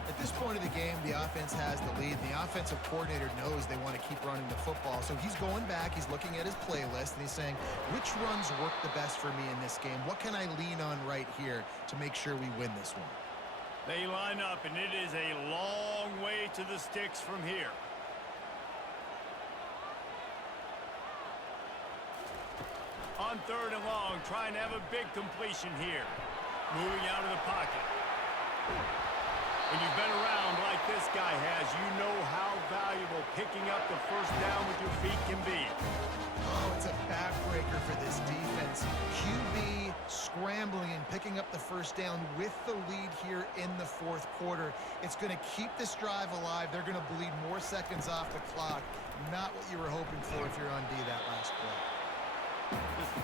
At this point of the game, the offense has the lead. The offensive coordinator knows they want to keep running the football. So he's going back, he's looking at his playlist, and he's saying, which runs work the best for me in this game? What can I lean on right here to make sure we win this one? They line up, and it is a long way to the sticks from here. On third and long, trying to have a big completion here. Moving out of the pocket. When you've been around like this guy has, you know how valuable picking up the first down with your feet can be. Oh, it's a backbreaker for this defense. QB scrambling and picking up the first down with the lead here in the fourth quarter. It's going to keep this drive alive. They're going to bleed more seconds off the clock. Not what you were hoping for if you're on D that last play.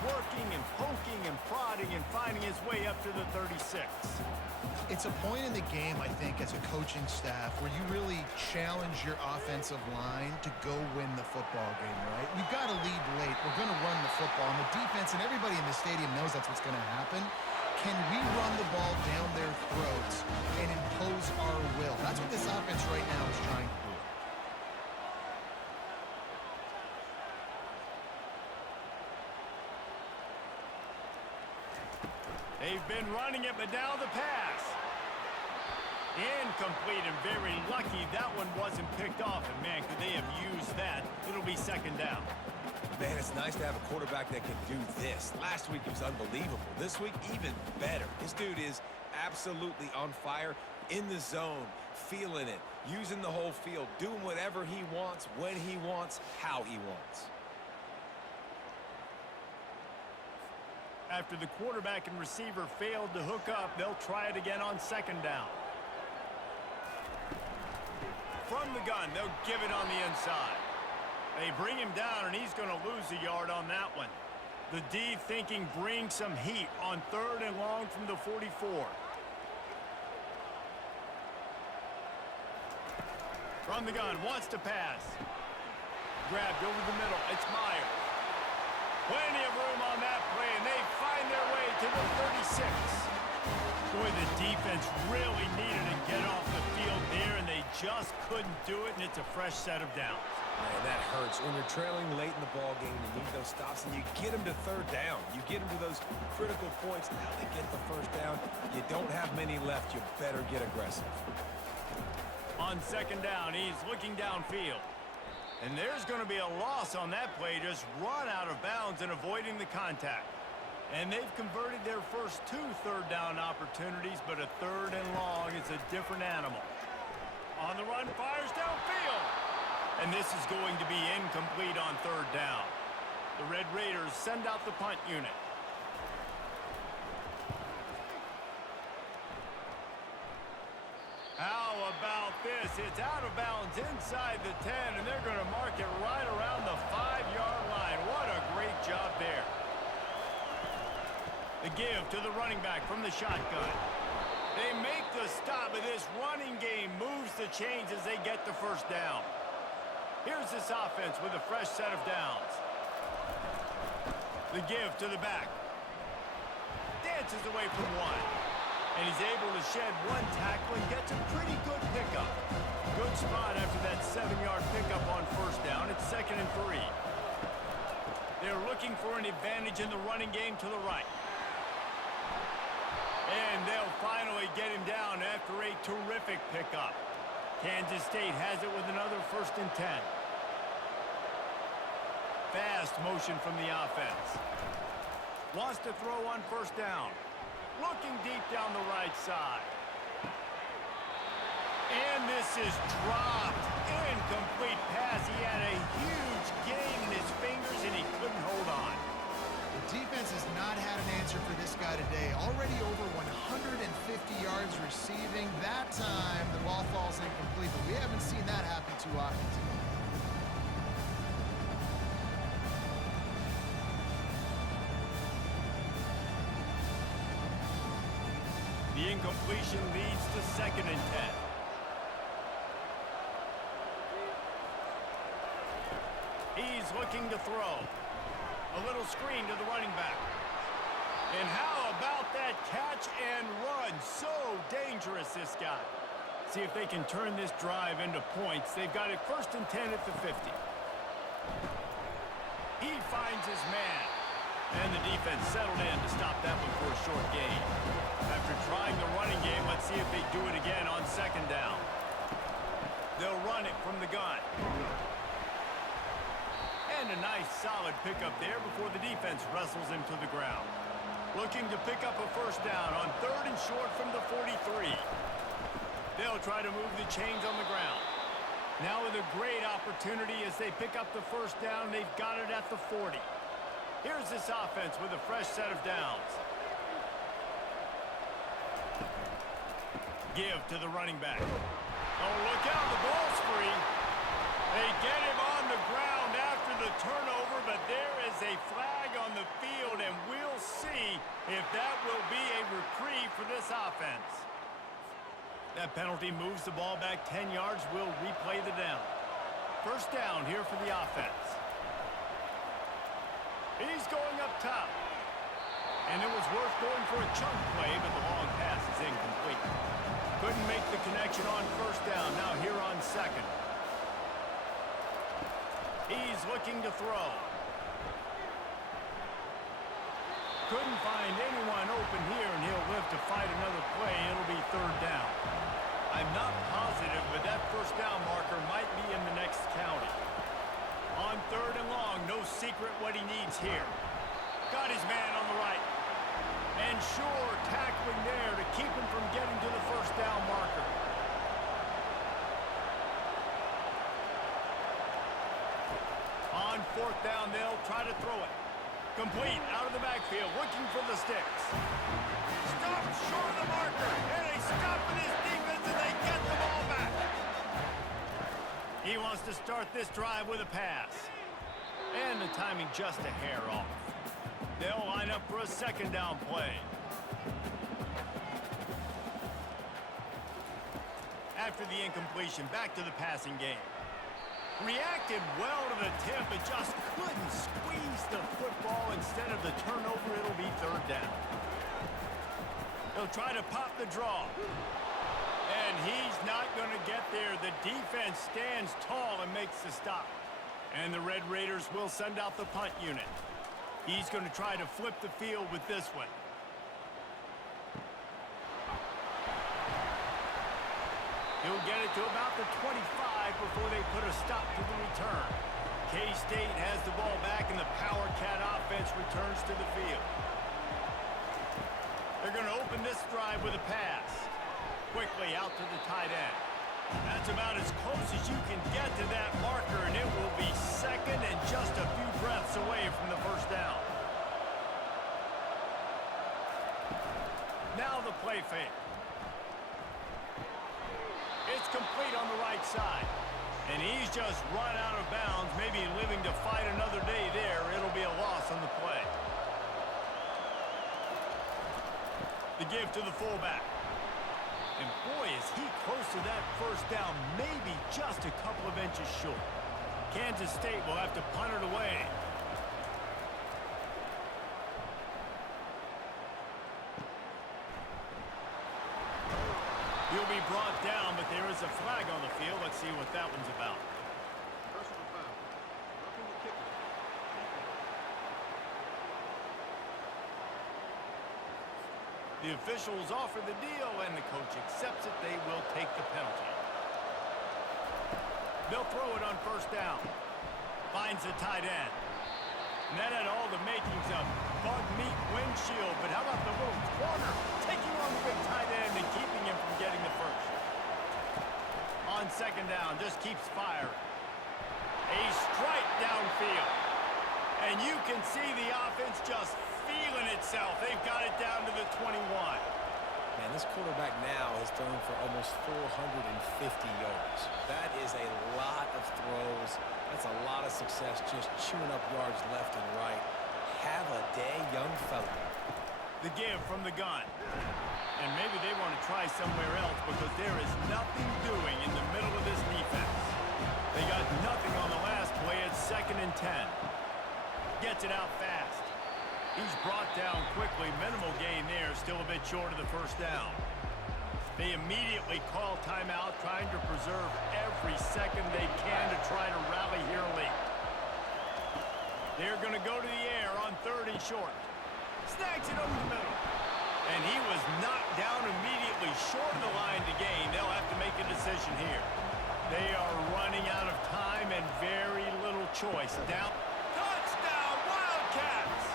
working and poking and prodding and finding his way up to the 36. It's a point in the game, I think, as a coaching staff where you really challenge your offensive line to go win the football game, right? We've got to lead late. We're going to run the football. And the defense and everybody in the stadium knows that's what's going to happen. Can we run the ball down their throats and impose our will? That's what this offense right now is trying to do. They've been running it, but now the pass. Incomplete, and very lucky that one wasn't picked off. And, man, could they have used that? It'll be second down. Man, it's nice to have a quarterback that can do this. Last week he was unbelievable. This week, even better. This dude is absolutely on fire, in the zone, feeling it, using the whole field, doing whatever he wants, when he wants, how he wants. After the quarterback and receiver failed to hook up, they'll try it again on second down. From the gun, they'll give it on the inside. They bring him down, and he's going to lose a yard on that one. The D thinking bring some heat on third and long from the 44. From the gun, wants to pass. Grabbed over the middle. It's Myers. Plenty of room on that play, and they find their way to the 36. Boy, the defense really needed to get off the field there, and they just couldn't do it, and it's a fresh set of downs. Man, that hurts. When you're trailing late in the ball game, you need those stops, and you get them to third down. You get them to those critical points. Now they get the first down. You don't have many left. You better get aggressive. On second down, he's looking downfield. And there's going to be a loss on that play, just run out of bounds and avoiding the contact. And they've converted their first 2 third down opportunities, but a third and long is a different animal. On the run, fires downfield. And this is going to be incomplete on third down. The Red Raiders send out the punt unit. How about this? It's out of bounds inside the 10, and they're going to mark it right around the 5-yard line. What a great job there. The give to the running back from the shotgun. They make the stop, but this running game moves the chains as they get the first down. Here's this offense with a fresh set of downs. The give to the back. Dances away from one. And he's able to shed one tackle and gets a pretty good pickup. Good spot after that 7-yard pickup on first down. It's 2nd and 3. They're looking for an advantage in the running game to the right. And they'll finally get him down after a terrific pickup. Kansas State has it with another 1st and 10. Fast motion from the offense. Wants to throw on first down. Looking deep down the right side. And this is dropped. Incomplete pass. He had a huge gain in his fingers, and he couldn't hold on. The defense has not had an answer for this guy today. Already over 150 yards receiving. That time, the ball falls incomplete, but we haven't seen that happen too often today. The incompletion leads to 2nd and 10. He's looking to throw. A little screen to the running back. And how about that catch and run? So dangerous, this guy. See if they can turn this drive into points. They've got it 1st and 10 at the 50. He finds his man. And the defense settled in to stop that one for a short gain. After trying the running game, let's see if they do it again on second down. They'll run it from the gun. And a nice solid pickup there before the defense wrestles him to the ground. Looking to pick up a first down on 3rd and short from the 43. They'll try to move the chains on the ground. Now with a great opportunity as they pick up the first down, they've got it at the 40. Here's this offense with a fresh set of downs. Give to the running back. Oh, look out, the ball's free. They get him on the ground after the turnover, but there is a flag on the field, see if that will be a reprieve for this offense. That penalty moves the ball back 10 yards. We'll replay the down. First down here for the offense. He's going up top. And it was worth going for a chunk play, but the long pass is incomplete. Couldn't make the connection on first down. Now here on second. He's looking to throw. Couldn't find anyone open here, and he'll live to fight another play. It'll be third down. I'm not positive, but that first down marker might be in the next county. On third and long, no secret what he needs here. Got his man on the right. And sure, tackling there to keep him from getting to the first down marker. On fourth down, they'll try to throw it. Complete, out of the backfield, looking for the sticks. Stopped short of the marker, and they stop with his defense, and they get the ball back. He wants to start this drive with a pass. And the timing just a hair off. They'll line up for a second down play. After the incompletion, back to the passing game. Reacted well to the tip, but just couldn't squeeze the football. Instead of the turnover, it'll be third down. They'll try to pop the draw. And he's not going to get there. The defense stands tall and makes the stop. And the Red Raiders will send out the punt unit. He's going to try to flip the field with this one. He'll get it to about the 25 before they put a stop to the return. K-State has the ball back, and the Power Cat offense returns to the field. They're going to open this drive with a pass. Quickly out to the tight end. That's about as close as you can get to that marker, and it will be second and just a few breaths away from the first down. Now the play fake. It's complete on the right side. And he's just run out of bounds, maybe living to fight another day there. It'll be a loss on the play. The give to the fullback. And boy, is he close to that first down, maybe just a couple of inches short. Kansas State will have to punt it away. He'll be brought down, but there is a flag on the field. Let's see what that one's about. Personal foul. Roughing the kicker. The officials offer the deal, and the coach accepts it. They will take the penalty. They'll throw it on first down. Finds the tight end. And that had all the makings of bug meat windshield, but how about the little corner taking on the big tight end and keeping him from getting the first? On second down, just keeps firing. A strike downfield. And you can see the offense just feeling itself. They've got it down to the 21. Man, this quarterback now has thrown for almost 450 yards. That is a lot of throws. That's a lot of success, just chewing up yards left and right. Have a day, young fella. The give from the gun. And maybe they want to try somewhere else because there is nothing doing in the middle of this defense. They got nothing on the last play. It's 2nd and 10. Gets it out fast. He's brought down quickly. Minimal gain there. Still a bit short of the first down. They immediately call timeout, trying to preserve every second they can to try to rally here late. They're going to go to the air on 3rd and short. Snags it over the middle. And he was knocked down immediately short of the line to gain. They'll have to make a decision here. They are running out of time and very little choice. Down. Touchdown, Wildcats!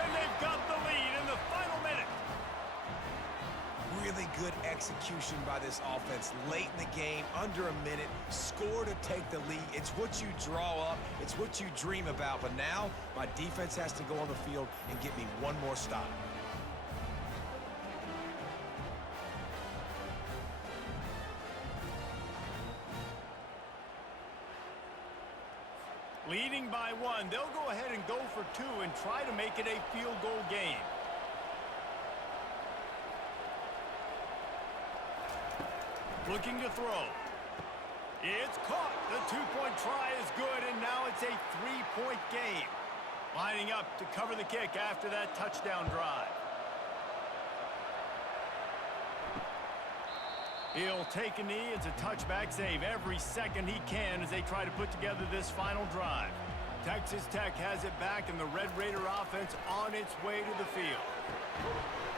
And they've got the lead in the final minute. Really good execution by this offense late in the game, under a minute, score to take the lead. It's what you draw up, it's what you dream about, but now my defense has to go on the field and get me one more stop. Leading by 1, they'll go ahead and go for 2 and try to make it a field goal game. looking to throw. It's caught. The two-point try is good, and now it's a three-point game. Lining up to cover the kick after that touchdown drive. He'll take a knee. It's a touchback save every second he can as they try to put together this final drive. Texas Tech has it back, and the Red Raider offense on its way to the field.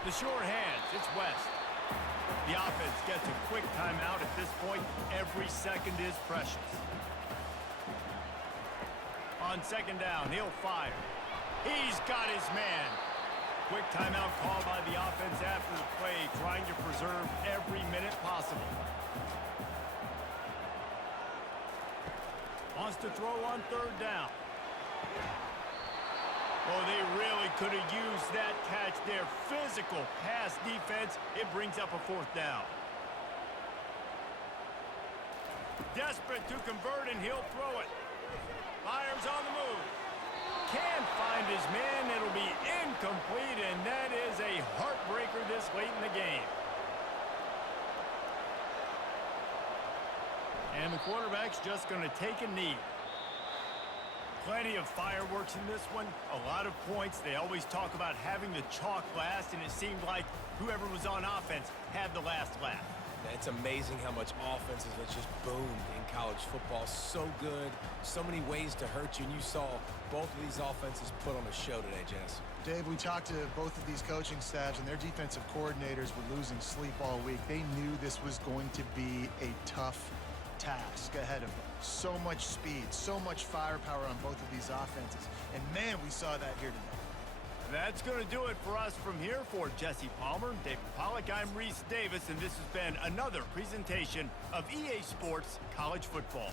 The short hands, it's West. The offense gets a quick timeout at this point. Every second is precious. On second down, he'll fire. He's got his man. Quick timeout called by the offense after the play, trying to preserve every minute possible. Wants to throw on third down. Oh, they really could have used that catch there. Physical pass defense. It brings up a fourth down. Desperate to convert, and he'll throw it. Fires on the move. Can't find his man. It'll be incomplete, and that is a heartbreaker this late in the game. And the quarterback's just going to take a knee. Plenty of fireworks in this one. A lot of points. They always talk about having the chalk last, and it seemed like whoever was on offense had the last laugh. It's amazing how much offenses have just boomed in college football. So good, so many ways to hurt you, and you saw both of these offenses put on a show today, Jess. Dave, we talked to both of these coaching staffs, and their defensive coordinators were losing sleep all week. They knew this was going to be a tough task ahead of them. So much speed, so much firepower on both of these offenses. And man, we saw that here today. That's going to do it for us from here. For Jesse Palmer, David Pollack, I'm Reese Davis, and this has been another presentation of EA Sports College Football.